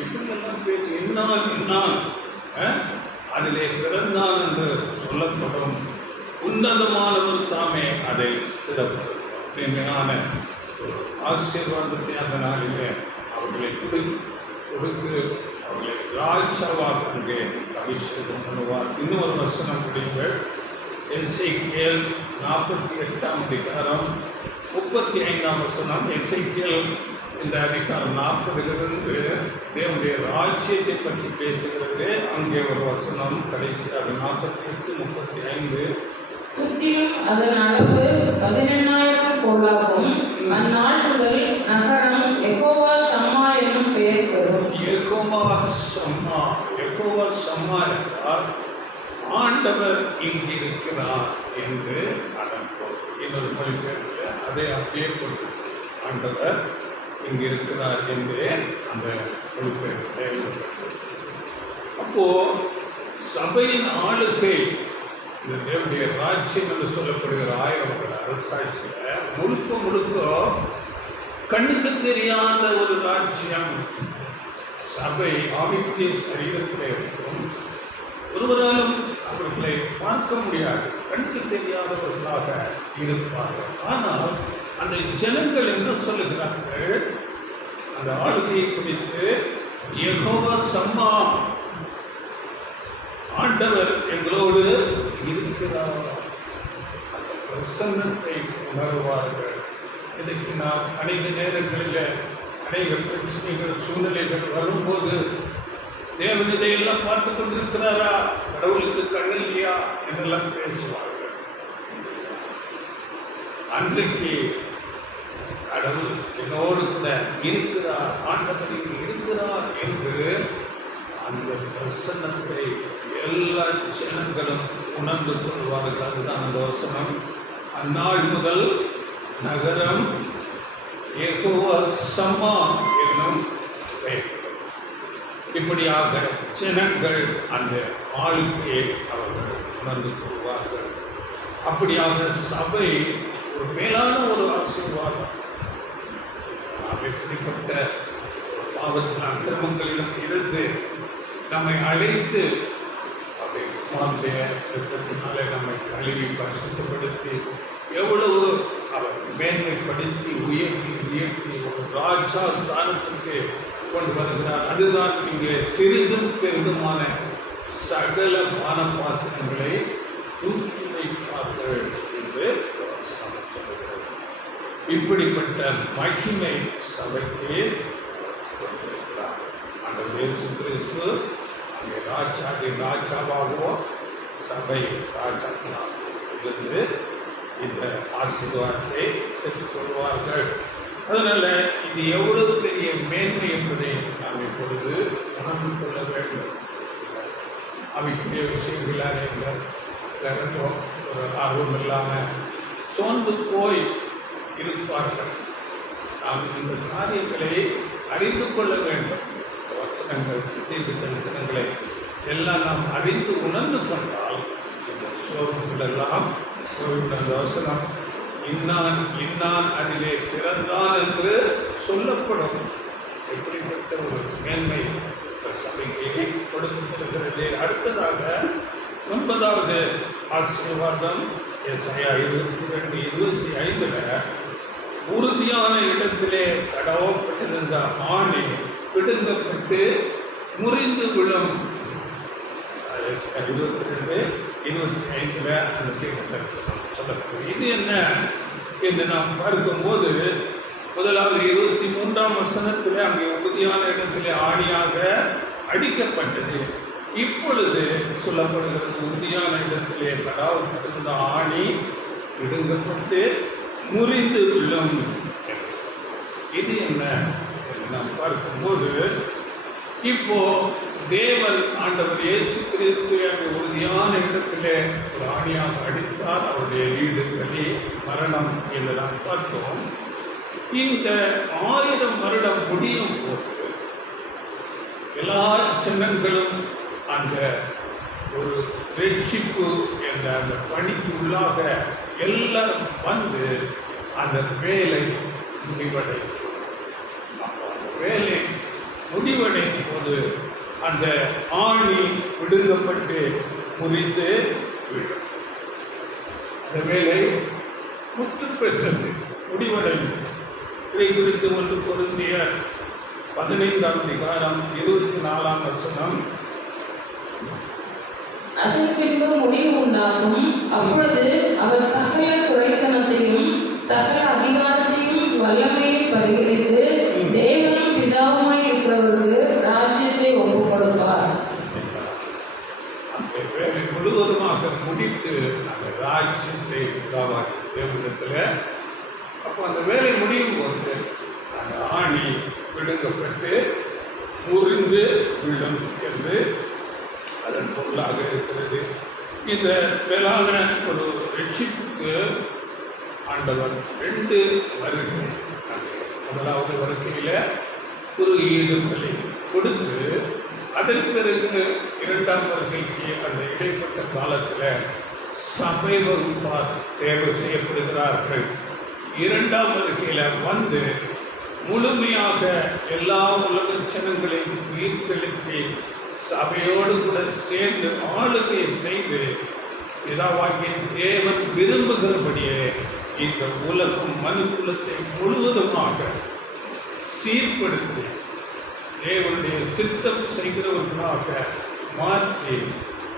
இப்படியெல்லாம் பேசி இன்னான் அதிலே பிறந்தான் என்று சொல்லப்படும். உன்னதமானவர் தாமே அதை ஸ்திரப்படுத்தும். ஆசீர்வாதத்தை அந்த நாளிலே அவர்களை கொடுத்து அவர்களை ராஜாவாக அபிஷேகம் பண்ணுவார். இன்னொரு வசனம் முடிங்கள். எசேக்கியேல் 48ஆம் அதிகாரம் 35ஆம் வசனம். எசேக்கியேல் இந்த அதிகாரம் 40லிருந்து தேவனுடைய ராஜ்யத்தை பற்றி பேசுகிறது. அங்கே ஒரு வசனம் கடைசியாக 48, 35. சுற்றிலும் அதன் அளவு 18,000 கோலாகும். அந்நாள் முதல் நகரம் யெகோவா ஷம்மா என்னும் பெயர் பெறும். யெகோவா ஷம்மா என்றால் ஆண்டவர் இங்கிருக்கிறார் என்று அதன் பொருள். இன்னொரு மொழிபெயர்ப்பு அதை அப்படியே கொடுத்து ஆண்டவர் இங்கிருக்கிறார் என்று அந்த மொழிபெயர்ப்பு. அப்போ சபையின் ஆளுகை இந்த தேவனுடைய ராஜ்யம் என்று சொல்லப்படுகிற 1000 வருட அரசாட்சியில் முழுக்க கண்ணுக்கு தெரியாத ஒரு ராஜ்யம். சபை ஆவிக்குரிய சரீரத்தில் இருக்கும். ஒருவராலும் அவர்களை பார்க்க முடியாது, கண்ணுக்கு தெரியாதவர்களாக இருப்பார்கள். ஆனால் அந்த ஜனங்கள் என்ன சொல்லுகிறார்கள்? அந்த ஆளுகையை குறித்து யெகோவா ஷம்மா, ஆண்டவர் எங்களோடு இருக்கிறார், அந்த பிரசன்னத்தை உணர்வார்கள். இதுக்கு நாம் அநேக நேரங்களில் அநேக பிரச்சனைகள் சூழ்நிலைகள் வரும்போது தேவன் இதையெல்லாம் பார்த்து கொண்டிருக்கிறாரா, கடவுளுக்கு கண் இல்லையா என்றெல்லாம் பேசுவார்கள். அன்றைக்கு கடவுள் என்னோடு கூட இருக்கிறார், ஆண்டவர் இருக்கிறார் என்று அந்த பிரசன்னத்தை எல்லா ஜனங்களும் உணர்ந்து கொள்வார்கள். அதுதான் அந்த வசனம். அந்நாள் முதல் நகரம் யெகோவா ஷம்மா என்னும் பெயர். இப்படியாக ஜனங்கள் அந்த ஆளுகையை அவர்கள் உணர்ந்து கொள்வார்கள். அப்படியாக சபை ஒரு மேலான ஒரு ஆசீர்வாதம். நாம் எப்படிப்பட்ட பாவத்தின் அக்கிரமங்களிலும் இருந்து நம்மை அழைத்து அதை மாற்றிய இரத்தத்தினாலே நம்மை கழுவி பரிசுத்தப்படுத்தி எவ்வளவு அவர் மேன்மைப்படுத்தி உயர்த்தி ஒரு ராஜா ஸ்தானத்திற்கு கொண்டு வருகிறார். அதுதான் இங்கே சிறிதும் பெரிதுமான சகல பாத்திரங்களை தூக்கி வைப்பார்கள் என்று சொல்லுகிறது. இப்படிப்பட்ட மகிமை சபைக்கு அந்த இயேசு கிறிஸ்து அங்கே ராஜாவாகவோ சபை ராஜாக்களாக இருந்து இந்த ஆசீர்வாதத்தை பெற்றுக்கொள்வார்கள். அதனால இது எவ்வளவு பெரிய மேன்மை என்பதை நாம் இப்பொழுது உணர்ந்து கொள்ள வேண்டும். அவைக்குரிய விஷயங்களாக இருந்தோம் ஒரு ஆர்வம் இல்லாமல் சோர்ந்து போய் இருப்பார்கள். நாம் இந்த காரியங்களை அறிந்து கொள்ள வேண்டும். வசனங்கள், தீர்க்க தரிசனங்களை எல்லாம் நாம் அறிந்து உணர்ந்து கொண்டால் இந்த சோர்வுகள் எல்லாம் அந்த வசனம் இன்னான் அதிலே பிறந்தான் என்று சொல்லப்படும். எப்படிப்பட்ட ஒரு மேன்மை சபைக்கு கொடுக்கப்படுகிறது. அடுத்ததாக 9வது ஆசீர்வாதம் எசாயா 22:25 உறுதியான இடத்திலே கடவப்பட்டிருந்த ஆணி பிடுங்கப்பட்டு முறிந்து விழும். 22:25 அந்த தீர்க்கதரிசனம் சொல்லப்படுது. இது என்ன என்று நாம் பார்க்கும்போது முதலாவது 23ஆம் வசனத்தில் அங்கே உறுதியான இடத்திலே ஆணியாக அடிக்கப்பட்டது. இப்பொழுது சொல்லப்படுகிறது உறுதியான இடத்திலே கடவப்பட்டிருந்த ஆணி பிடுங்கப்பட்டு முறிந்து விழும். இது என்ன என்று நாம் பார்க்கும்போது இப்போ தேவன் ஆண்டவர் இயேசு கிறிஸ்து அந்த உறுதியான இடத்திலே ஒரு ஆணியாக அடித்தார். அவருடைய ஈடு கடி மரணம் என்று நாம் பார்த்தோம். இந்த 1000 வருடம் முடியும் போது எல்லா ஜனங்களும் அந்த ஒரு ரட்சிப்பு என்ற அந்த பணிக்கு உள்ளாக எல்லாரும் வந்து அந்த வேலை முடிவடையும். அந்த வேலை முடிவடையும் போது அந்த ஆணி விடுங்கப்பட்டு முறிந்து விடும். அந்த வேலை முற்று பெற்றது, முடிவடையும். இதை குறித்து 1 கொரிந்தியர் 15ஆம் அதிகாரம் 24ஆம் வசனம். அதன் பின்பு முடிவு உண்டாகும். அப்பொழுது அவர் சகல துரைத்தனத்தையும் சகல அதிகாரத்தையும் வல்லமையும் பரிகரித்து தேவனும் பிதாவுமாய் இருக்கிறவருக்கு ராஜ்யத்தை ஒப்புக் கொடுப்பார். அந்த வேலை முழுவதுமாக முடித்து அந்த ராஜ்யத்தை பிதாவாகி தேவனிடத்தில் அப்போ அந்த வேலை முடியும் போது அந்த ஆணி விடுங்கப்பட்டு முறிந்து விழும் என்று அதன் பொருளாக இருக்கிறது. இந்த மேலான ஒரு ரட்சிப்புக்கு ஆண்டவர் 2 வருகை, முதலாவது வருகையில் ஒரு ஈடுபலி கொடுத்து அதன் பிறகு 2ஆம் வருகைக்கு அந்த இடைப்பட்ட காலத்தில் சபை வகுப்பார் தேர்வு செய்யப்படுகிறார்கள். 2ஆம் வருகையில் வந்து முழுமையாக எல்லா உலக ஜனங்களையும் உயிர்த்தெழுப்பி சபையோடு கூட சேர்ந்து ஆளுகை செய்து பிதாவாகிய தேவன் விரும்புகிறபடியே இந்த உலகம் மனுக்குலத்தை முழுவதுமாக சீர்படுத்தி தேவனுடைய சித்தம் செய்கிறவர்களாக மாற்றி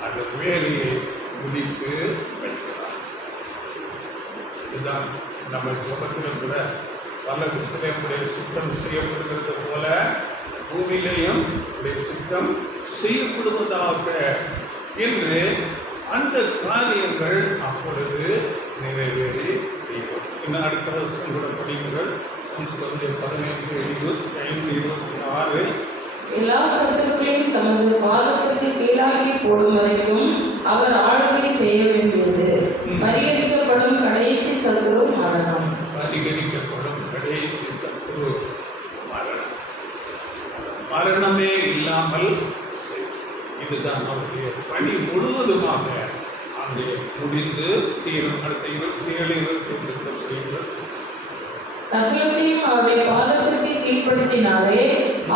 அந்த வேலையை முடித்து வைக்கிறார். இதுதான் நம்ம ஜபத்திலும் கூட பல்லவத்திலே சித்தம் செய்யப்படுகிறது போல பூமியிலேயும் சித்தம் செய்யப்படுவதாக என்று அந்த காரியங்கள் அப்பொழுது நிறைவேறி செய்யும். இன்னும் அடுத்த வருஷம் கூட படிங்கள். 15:25-26 எல்லா சத்துருக்களையும் தமது பாதத்திற்கு கீழாக்கி போடும் வரைக்கும் அவர் ஆளுகை செய்ய வேண்டியது. பரிகரிக்கப்படும் கடைசி சத்துரு மரணம். பரிகரிக்கப்படும் கடைசி சத்துரு மரணம். மரணமே இல்லாமல் இதுதான் அவருடைய பணி முழுவதுமாக அங்கே முடிந்து தீரும். அடுத்த 27-28 சகலத்தையும் அவருடைய பாதத்திற்கு கீழ்ப்படுத்தினாரே,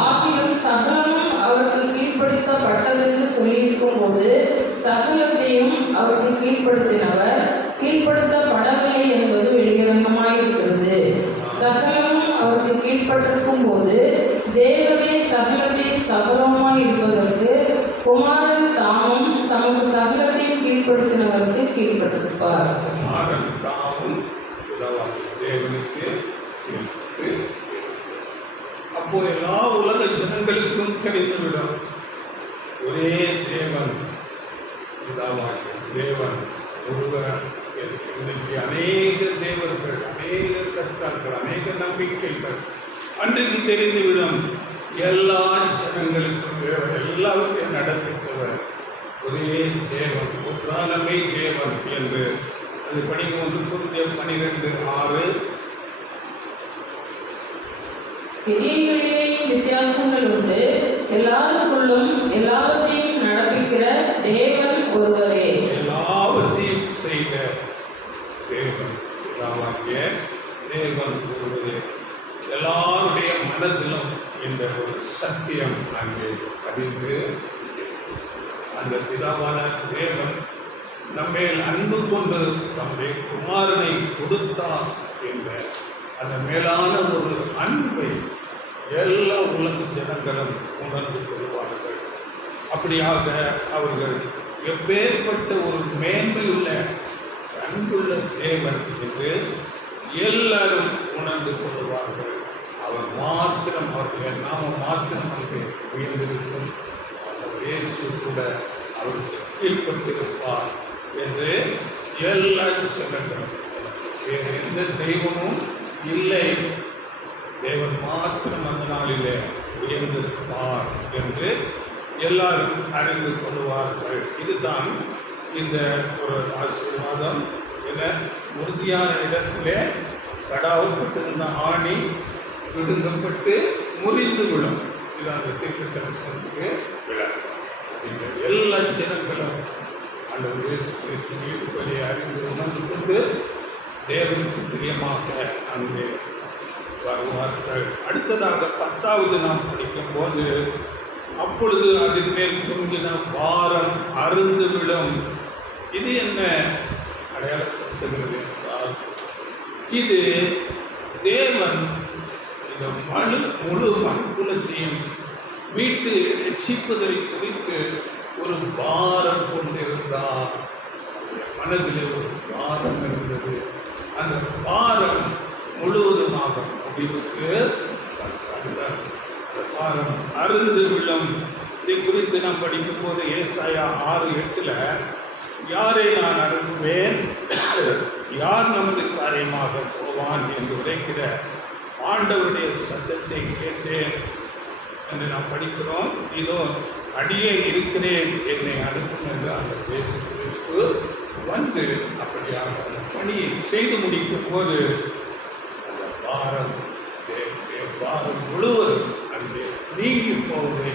ஆகிலும் சகலமும் அவருக்கு கீழ்ப்படுத்தப்பட்டதென்று சொல்லியிருக்கும் போது சகலத்தையும் அவருக்கு கீழ்ப்படுத்தினவர் கீழ்ப்படுத்தப்படவில்லை என்பது வெளியரங்கமாயிருக்கிறது. சகலமும் அவருக்கு கீழ்ப்பட்டிருக்கும் போது தேவனே சகலத்தையும் சகலமாய் இருப்பதற்கு குமாரன் தாமும் தமக்கு சகலத்தையும் கீழ்ப்படுத்தினவருக்கு கீழ்ப்பட்டிருப்பார். தேவனுக்கு அப்போ எல்லா உலக ஜனங்களுக்கும் கிடைத்துவிடும். ஒரே தேவன் பிதாவாகிய தேவன் ஒருவர். இன்னைக்கு அநேக தேவர்கள், அநேக கர்த்தாக்கள், அநேக நம்பிக்கைகள் அன்றைக்கு தெரிந்துவிடும். எல்லா ஜனங்களுக்கும் தேவன், எல்லாவற்றையும் நடத்திப்பவர் ஒரே தேவன், ஒன்றானமே தேவன் என்று அது படிக்கும் 12:6 கிரியைகளிலேயும் வித்தியாசங்கள் உண்டு, எல்லாருக்குள்ளும் எல்லாவற்றையும் நடப்பிக்கிற தேவன் ஒருவரே. எல்லாவற்றையும் செய்த தேவன் பிதாவாகிய தேவன் ஒருவரே. எல்லாருடைய மனதிலும் இந்த ஒரு சத்தியம் அங்கே அறிந்து அந்த பிதாவான தேவன் நம்மேல் அன்பு கொண்டு நம்முடைய குமாரனை கொடுத்தார் என்ற அந்த மேலான ஒரு அன்பை எல்லா உலக ஜனங்களும் உணர்ந்து கொள்வார்கள். அப்படியாக அவர்கள் எப்பேற்பட்ட ஒரு மேன்மையுள்ள அன்புள்ள தேவன் என்று எல்லாரும் உணர்ந்து கொள்வார்கள். அவர் மாத்திரம் அவர்கள் நாம மாத்திரம் அங்கே உயர்ந்திருக்கும். அவர் இயேசு கூட அவருக்கு கீழ்பட்டிருப்பார் என்று எல்லா ஜனங்களும், வேறு எந்த தெய்வமும் இல்லை, தேவன் மாத்திரம் அந்த நாளிலே உயர்ந்திருப்பார் என்று எல்லாரும் அறிந்து கொள்வார்கள். இதுதான் இந்த ஒரு ஆசீர்வாதம். என உறுதியான இடத்திலே கடாவுப்பட்டிருந்த ஆணி விடுங்கப்பட்டு முறிந்து விடும். இது அந்த தீர்க்க தரிசனத்துக்கு விளக்கம். இந்த எல்லா ஜனங்களும் அந்த ஈடுபடியை அறிந்து உணர்ந்து கொண்டு தேவனுக்கு பிரியமாக அங்கே வருவார்கள். அடுத்ததாக 10வது நாம் படிக்கும்போது, அப்பொழுது அதன் மேல் தொங்கின பாரம் அருந்து விடும். இது என்ன அடையாளப்படுத்துகிறது என்றால், இது தேவன் இந்த முழு மனுக்குலத்தையும் மீட்டு ரட்சிப்பதை குறித்து ஒரு பாரம் கொண்டிருந்தார். மனதில் ஒரு பாரம் இருந்தது. அந்த பாரம் முழுவதுமாக முடிவுக்கு அந்த பாரம் அருந்து விழும். இதை குறித்து நாம் படிக்கும் போது ஏசாயா 6:8 யாரை நான் அனுப்புவேன், யார் நமது காரியமாக போவான் என்று உரைக்கிற ஆண்டவருடைய சத்தத்தை கேட்டேன் என்று நாம் படிக்கிறோம். இதோ அடியே இருக்கிறேன், என்னை அனுப்பும் என்று அந்த இயேசு கிறிஸ்து வந்து அப்படியாக அந்த பணியை செய்து முடிக்கும் போது அந்த பாரம் முழுவதும் அங்கே நீங்கி போவதை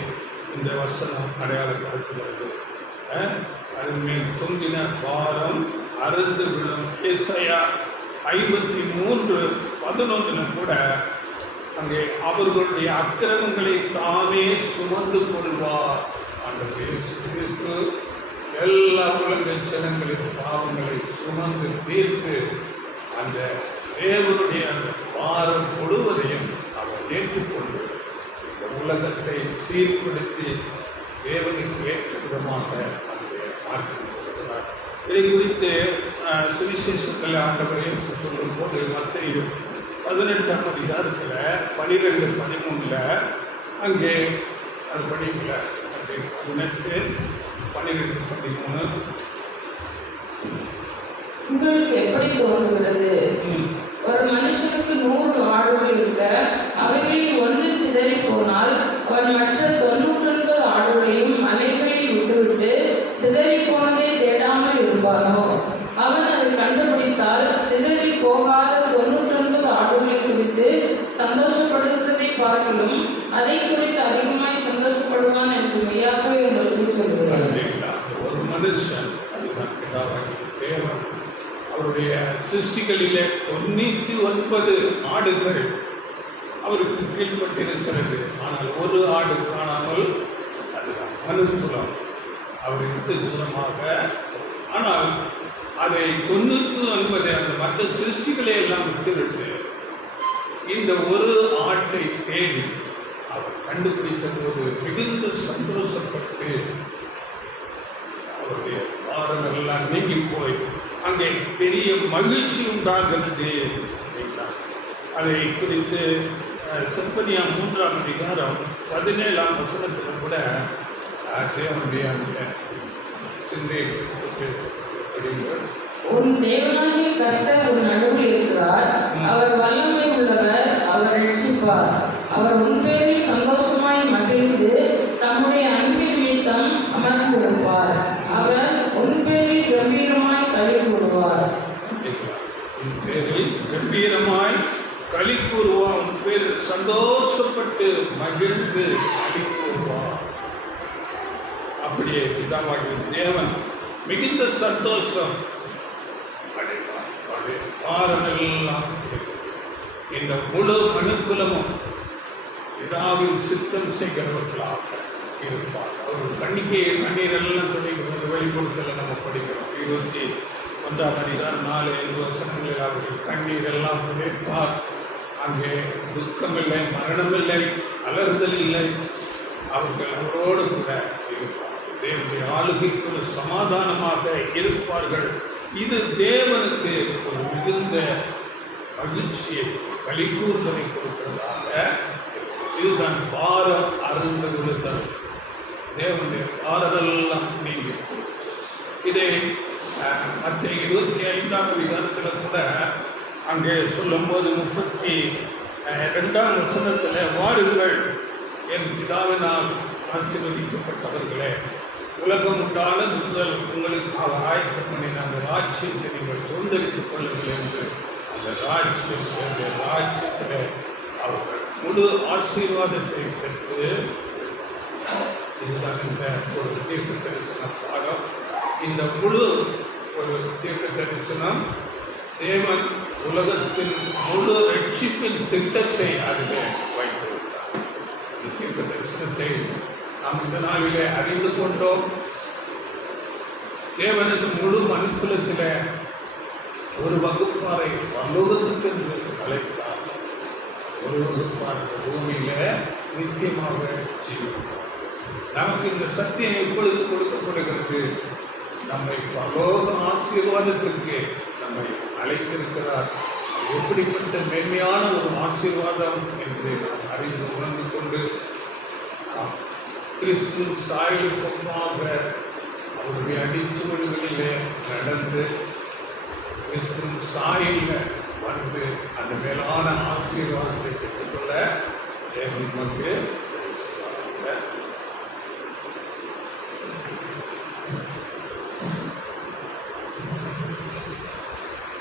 இந்த வசனம் அடையாளப்படுத்துகிறது. அதன் மேல் தொங்கின பாரம் அறுந்து விழும். ஏசாயா 53:11 கூட அங்கே அவர்களுடைய அக்கிரமங்களை தானே சுமந்து கொள்வார். அந்த இயேசு கிறிஸ்து எல்லா உலக ஜனங்களின் பாவங்களை சுமந்து தீர்த்து அந்த தேவனுடைய அந்த பாரம் முழுவதையும் அவர் ஏற்றுக்கொண்டு இந்த உலகத்தை சீர்படுத்தி தேவனுக்கு ஏற்ற விதமாக அந்த மாற்றிக்கொள்கிறார். இதை குறித்து சுவிசேஷத்தில் ஆண்டவர் இயேசு சொல்லும் போது மத்தேயு 18ஆம் அதிகாரத்தில் 12-13 அங்கே அது படிக்கல. 18-12-13 உங்களுக்கு எப்படி தோன்றுகிறது? ஒரு மனுஷனுக்கு 100 ஆடுகள் இருக்க அவைகளில் ஒன்று சிதறி போனால் அவன் மற்ற 99 ஆடுகளையும் மலைகளில் விட்டுவிட்டு சிதறி போனதை தேடாமல் இருப்பானோ? அவன் அதை கண்டுபிடித்தால் சிதறி போகாத 99 ஆடுகளை குறித்து சந்தோஷப்படுகிறதை பார்க்கிலும் அதை குறித்து அதிகமாய் சந்தோஷப்படுவான் என்று மெய்யாகவே உங்களுக்கு சொல்கிறேன். ஒரு மனுஷன் தேவன் அவருடைய சிருஷ்டிகளிலே 99 ஆடுகள் அவருக்கு கீழ்பட்டிருக்கிறது. ஆனால் ஒரு ஆடு காணாமல், அதுதான் மனுக்குலம் அவருக்கு தூரமாக. ஆனால் அதை 99 அந்த மற்ற சிருஷ்டிகளை எல்லாம் விட்டுவிட்டு இந்த ஒரு ஆட்டை தேடி அவர் கண்டுபிடித்த போது மிகுந்த சந்தோஷப்பட்டு அவருடைய பாரம் எல்லாம் நீங்கி போய் அங்கே பெரிய மகிழ்ச்சி உண்டாகிறது. அதை குறித்து செப்பனியா 3ஆம் அதிகாரம் 17ஆம் வசனத்தில் கூட தேவனுடைய அந்த சிந்தை உன் தேவனாகிய கர்த்தர் உன் நடுவில் இருக்கிறார். அவர் வல்லமை உள்ளவர், அவர் ரட்சிப்பார். அவர் உன் பேரில் சந்தோஷமாய் மகிழ்ந்து தம்முடைய அன்பின் நிமித்தம் அமர்ந்திருப்பார். அவர் உன் பேரில் கம்பீரமாய் களி கூறுவார். உன் பேரில் கம்பீரமாய் களி கூறுவார். உன் பேரில் சந்தோஷப்பட்டு மகிழ்ந்து களி கூறுவார். அப்படியே பிதாவாகிய தேவன் மிகுந்த சந்தோஷம் அடைவார். பாரமெல்லாம் இந்த முழு மனுக்குலமும் பிதாவின் சித்தம் செய்கிறவர்களாக இருப்பார். அவர்கள் கண்ணீரெல்லாம் தொடங்குகிறது. வெளிப்படுத்தல நம்ம படிக்கிறோம் 21ஆம் அதிகாரம் 4-5 வசனங்களில் அவர்கள் கண்ணீரெல்லாம் துடைப்பார். அங்கே துக்கமில்லை, மரணமில்லை, அலறுதல் இல்லை. அவர்கள் அவரோடு கூட இருப்பார். தேவனுடைய ஆளுகைக்கு ஒரு சமாதானமாக இருப்பார்கள். இது தேவனுக்கு ஒரு மிகுந்த மகிழ்ச்சியை களிகூர்தலை கொடுக்கிறதாக. இதுதான் பாரம் அருந்த விழுத்தல். தேவனுடைய பாரமெல்லாம் நீங்கி இதை மத்திய 25ஆம் அதிகாரத்தில் கூட அங்கே சொல்லும்போது 32ஆம் வசனத்தில் வாருங்கள் என் பிதாவினால் ஆசீர்வதிக்கப்பட்டவர்களே, உலகம் உண்டானது முதல் உங்களுக்காக ஆயத்தம் பண்ணின அந்த ராஜ்யத்தை நீங்கள் சுதந்திரித்துக் கொள்ளுங்கள் என்று அந்த ராஜ்யத்தில் அவர்கள் முழு ஆசீர்வாதத்தை பெற்று இதுதான் இந்த ஒரு தீர்க்க தரிசன பாடம். இந்த முழு ஒரு தீர்க்க தரிசனம் தேவன் உலகத்தின் முழு ரட்சிப்பின் திட்டத்தை அதிலே வைத்திருக்கிறார். இந்த தீர்க்க தரிசனத்தை நாம் இந்த நாளிலே அறிந்து கொண்டோம். தேவனது முழு மனுக்குலத்தில் ஒரு வகுப்பாரை பரலோகத்துக்கு என்று அழைத்தார். ஒரு வகுப்பார் பூமியில நித்தியமாக ஜீவித்தார். நமக்கு இந்த சத்தியம் எப்பொழுது கொடுக்கப்படுகிறது? நம்மை பரலோக ஆசீர்வாதத்திற்கு நம்மை அழைத்திருக்கிறார். எப்படிப்பட்ட மேன்மையான ஒரு ஆசீர்வாதம் என்று நாம் அறிந்து உணர்ந்து கொண்டு கிறிஸ்து சாயலுக்குமாக அவருடைய அடிச்சுவடுகளிலே நடந்து கிறிஸ்து சாயலில் வந்து அந்த மேலான ஆசீர்வாதத்தை பெற்றுக்கொள்ள தேவன் நமக்கு